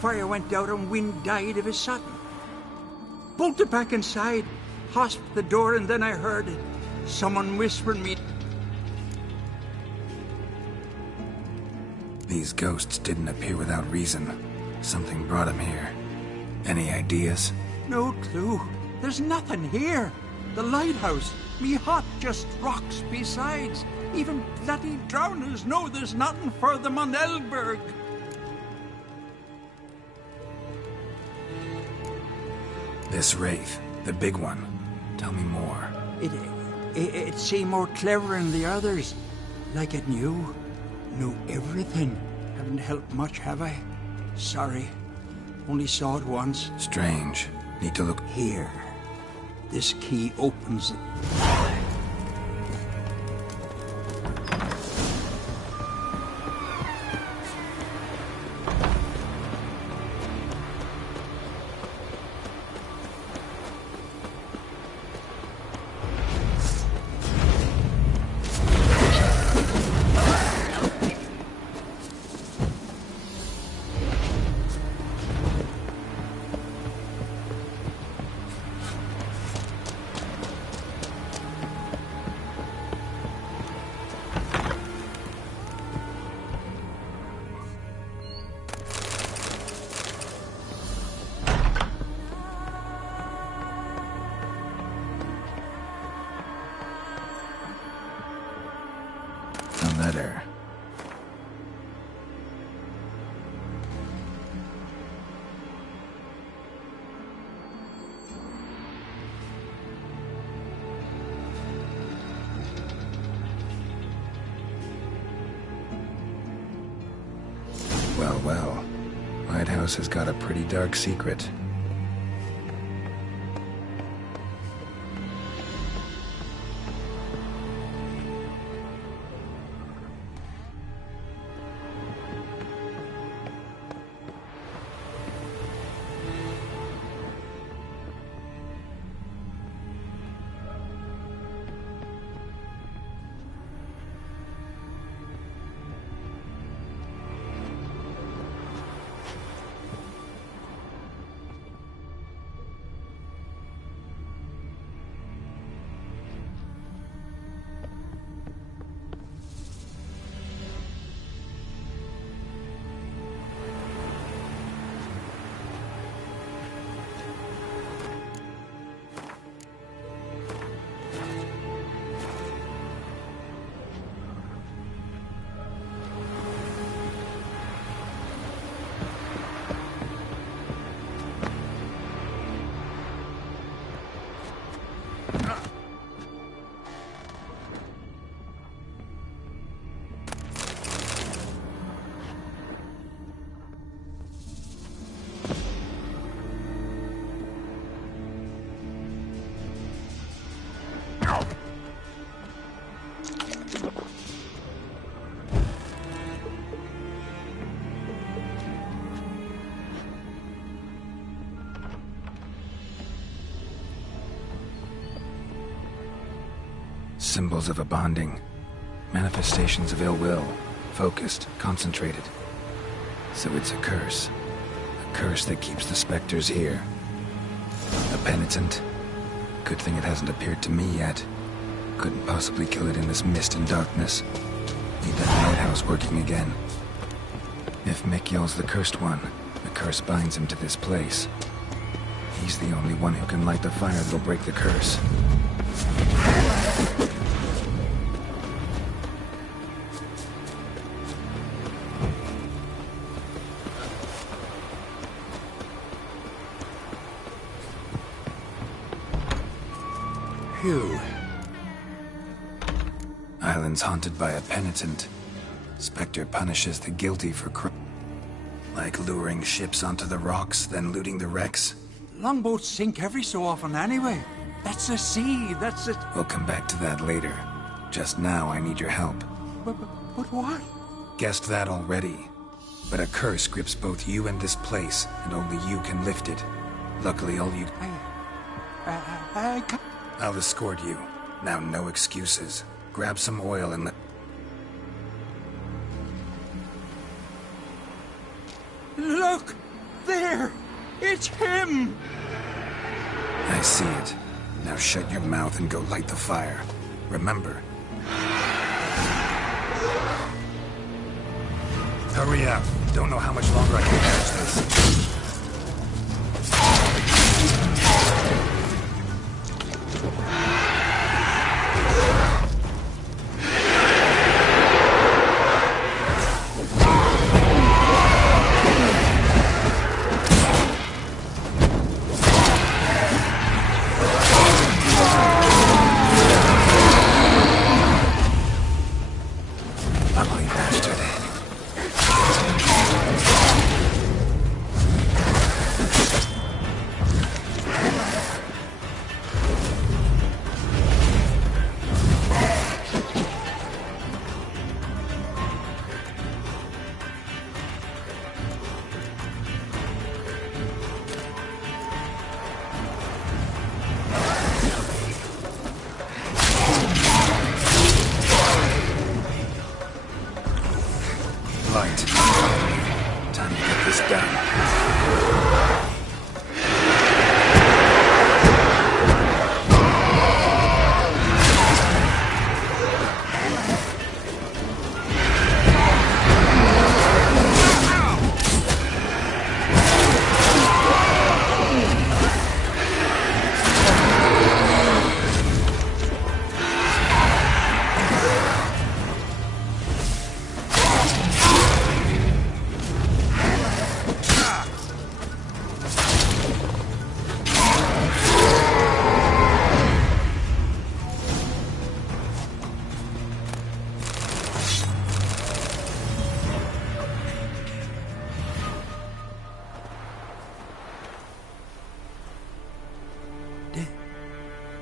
Fire went out and wind died of a sudden. Bolted back inside, hosped the door, and then I heard it. Someone whispering me... These ghosts didn't appear without reason. Something brought them here. Any ideas? No clue. There's nothing here. The lighthouse, me hut, just rocks besides. Even bloody drowners know there's nothing for them on Elberg. This wraith, the big one. Tell me more. It seemed more clever than the others. Like it knew everything. Haven't helped much, have I? Sorry. Only saw it once. Strange. Need to look... Here. This key opens it. letter. Well, well. Lighthouse has got a pretty dark secret. Symbols of a bonding. Manifestations of ill will. Focused, concentrated. So it's a curse. A curse that keeps the specters here. A penitent. Good thing it hasn't appeared to me yet. Couldn't possibly kill it in this mist and darkness. Need that lighthouse working again. If Mikyel's the cursed one, the curse binds him to this place. He's the only one who can light the fire that'll break the curse. Phew. Island's haunted by a penitent. Spectre punishes the guilty for crime. Like luring ships onto the rocks, then looting the wrecks. Longboats sink every so often anyway. That's the sea, that's it. We'll come back to that later. Just now, I need your help. But what? Guessed that already. But a curse grips both you and this place, and only you can lift it. Luckily, all you... I'll escort you. Now, no excuses. Grab some oil and let... Look! There! It's him! I see it. Now shut your mouth and go light the fire. Remember. Hurry up. Don't know how much longer I can manage this.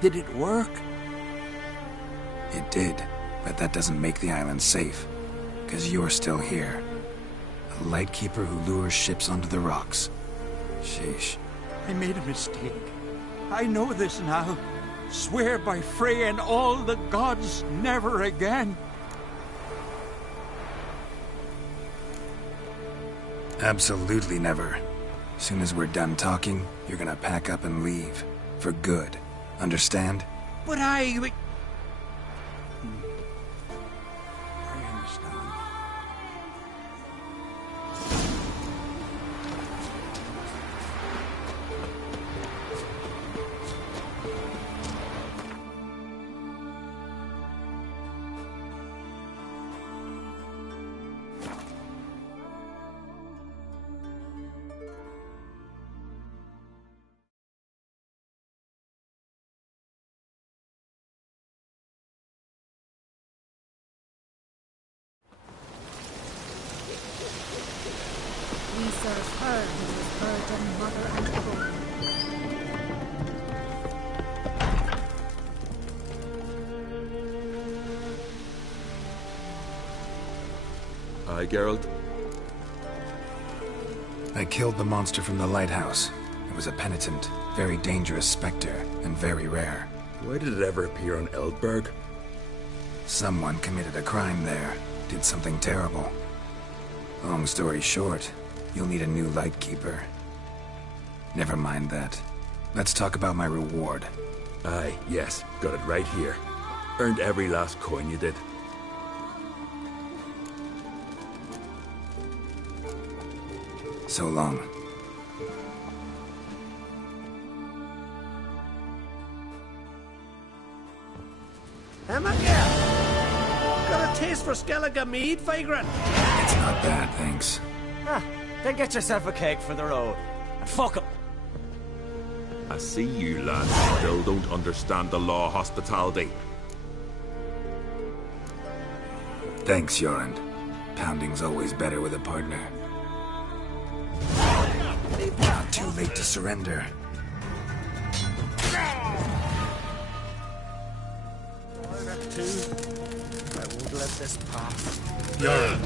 Did it work? It did, but that doesn't make the island safe. Because you're still here. A lightkeeper who lures ships onto the rocks. Sheesh. I made a mistake. I know this now. Swear by Frey and all the gods, never again. Absolutely never. Soon as we're done talking, you're gonna pack up and leave. For good. Understand? But I understand. We serve her who was burden, mother, and queen. Aye, Geralt? I killed the monster from the lighthouse. It was a penitent, very dangerous specter, and very rare. Why did it ever appear on Eldberg? Someone committed a crime there. Did something terrible. Long story short, you'll need a new lightkeeper. Never mind that. Let's talk about my reward. Aye, yes. Got it right here. Earned every last coin you did. So long. Emma, girl! Got a taste for Skellige mead, vagrant? It's not bad, thanks. Ah, then get yourself a cake for the road. And fuck 'em. I see you lads still don't understand the law of hospitality. Thanks, Jorund. Pounding's always better with a partner. Not too late to surrender. I won't let this pass. Jorund.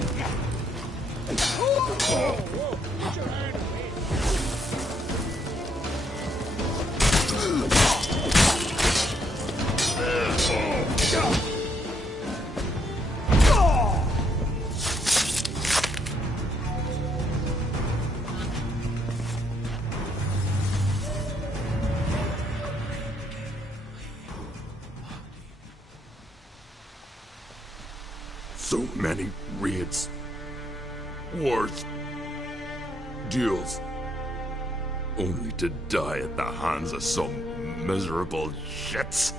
So many raids, wars, duels, only to die at the hands of some miserable shits.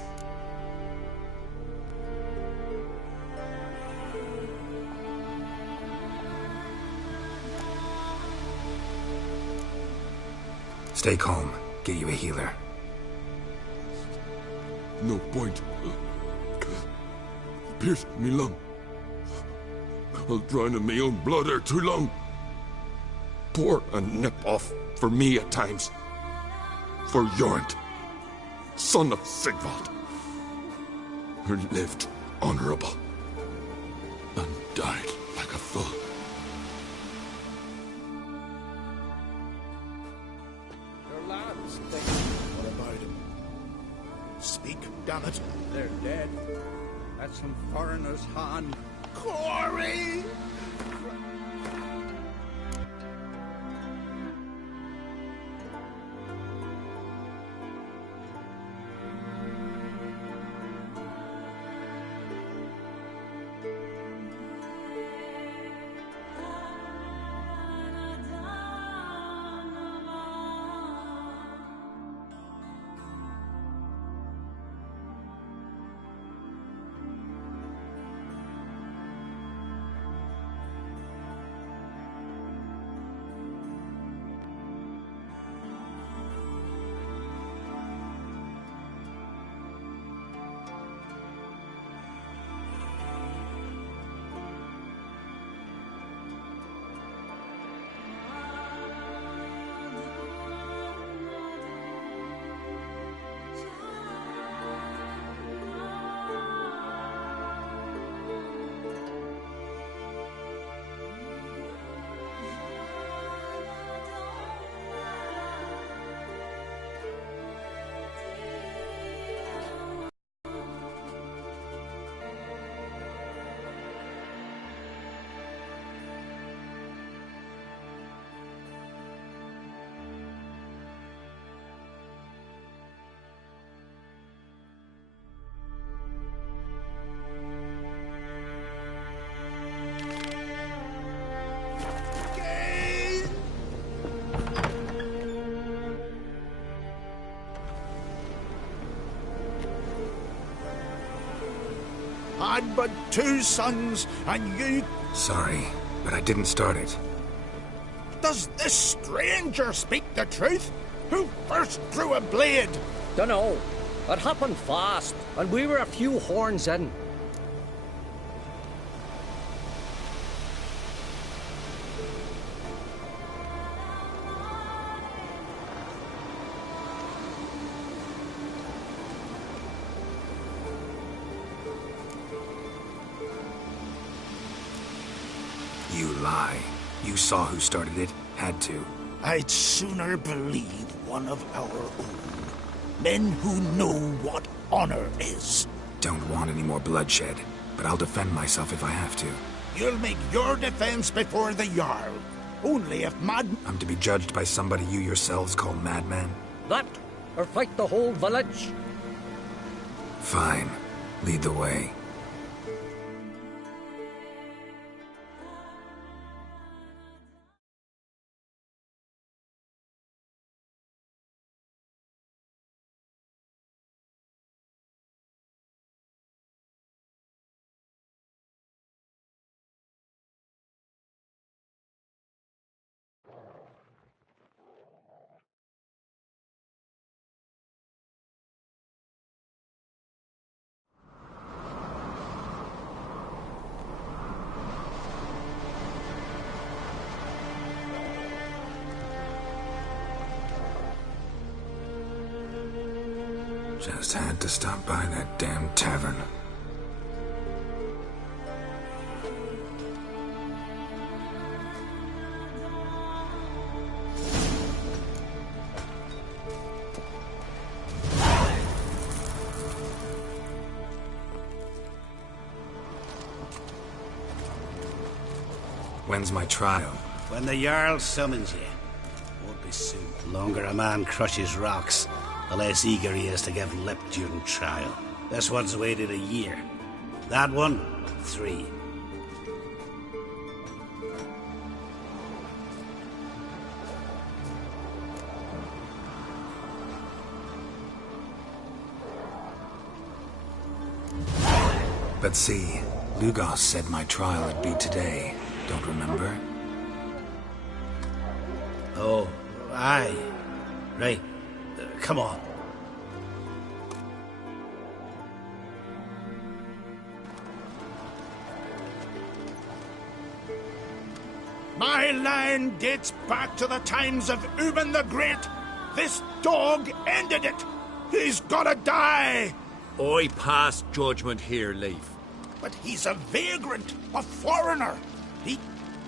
Stay calm. Get you a healer. No point. Pierced me lung. I'll drown in my own blood ere too long. Pour a nip off for me at times. For Jorund, son of Sigvald, who lived honorable and died like a fool. Your lads think. What about him? Speak, damn it. They're dead. At some foreigner's hand. Corey! had but 2 sons, and you... Sorry, but I didn't start it. Does this stranger speak the truth? Who first drew a blade? Dunno. It happened fast, and we were a few horns in. You lie. You saw who started it. Had to. I'd sooner believe one of our own. Men who know what honor is. Don't want any more bloodshed, but I'll defend myself if I have to. You'll make your defense before the Jarl. Only if I'm to be judged by somebody you yourselves call madman? That, or fight the whole village? Fine. Lead the way. Just had to stop by that damn tavern. When's my trial? When the Jarl summons you. Won't be soon. The longer a man crushes rocks, the less eager he is to give lip during trial. This one's waited a year. That one, 3. But see, Lugos said my trial would be today. Don't remember? Oh, aye. Right. Come on. My line dates back to the times of Ubin the Great. This dog ended it. He's gotta die. I pass judgment here, Leif. But he's a vagrant, a foreigner. He...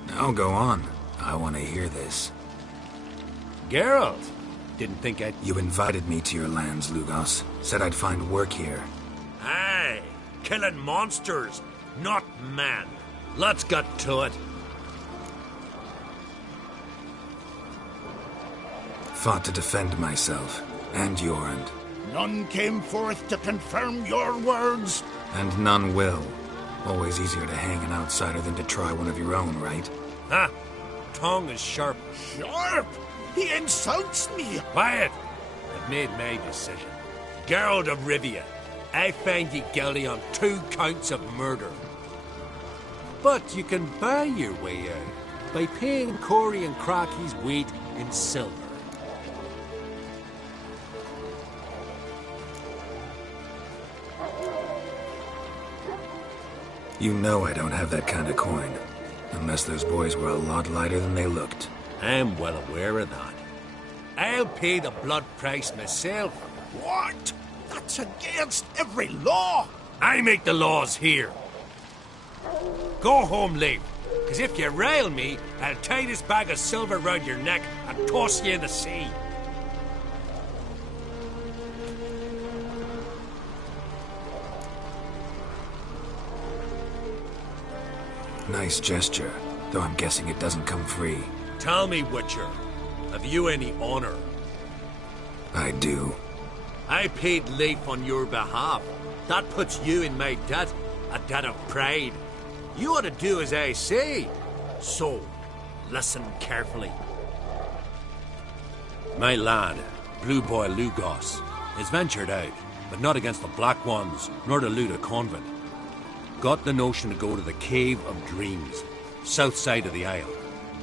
Now go on. I want to hear this. Geralt. Didn't think I'd... You invited me to your lands, Lugos. Said I'd find work here. Aye. Killing monsters, not man. Let's get to it. Fought to defend myself, and Jorund. None came forth to confirm your words. And none will. Always easier to hang an outsider than to try one of your own, right? Ha! Tongue is sharp. Sharp? He insults me. Quiet! I've made my decision. Geralt of Rivia, I find you guilty on 2 counts of murder. But you can buy your way out by paying Corey and Crocky's weight in silver. You know I don't have that kind of coin. Unless those boys were a lot lighter than they looked. I'm well aware of that. I'll pay the blood price myself. What? That's against every law. I make the laws here. Go home, Leif. Because if you rile me, I'll tie this bag of silver round your neck and toss you in the sea. Nice gesture, though I'm guessing it doesn't come free. Tell me, Witcher, have you any honor? I do. I paid Leif on your behalf. That puts you in my debt, a debt of pride. You ought to do as I say. So, listen carefully. My lad, Blue Boy Lugos, has ventured out, but not against the Black Ones, nor to loot a convent. got the notion to go to the Cave of Dreams, south side of the Isle,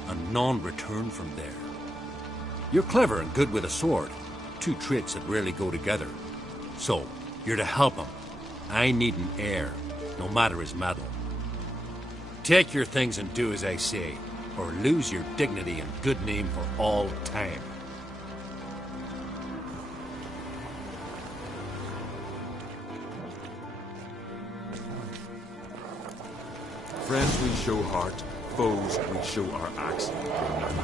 and none return from there. You're clever and good with a sword, two traits that rarely go together. So, you're to help him. I need an heir, no matter his mettle. Take your things and do as I say, or lose your dignity and good name for all time. Friends we show heart, foes we show our axe. Remember.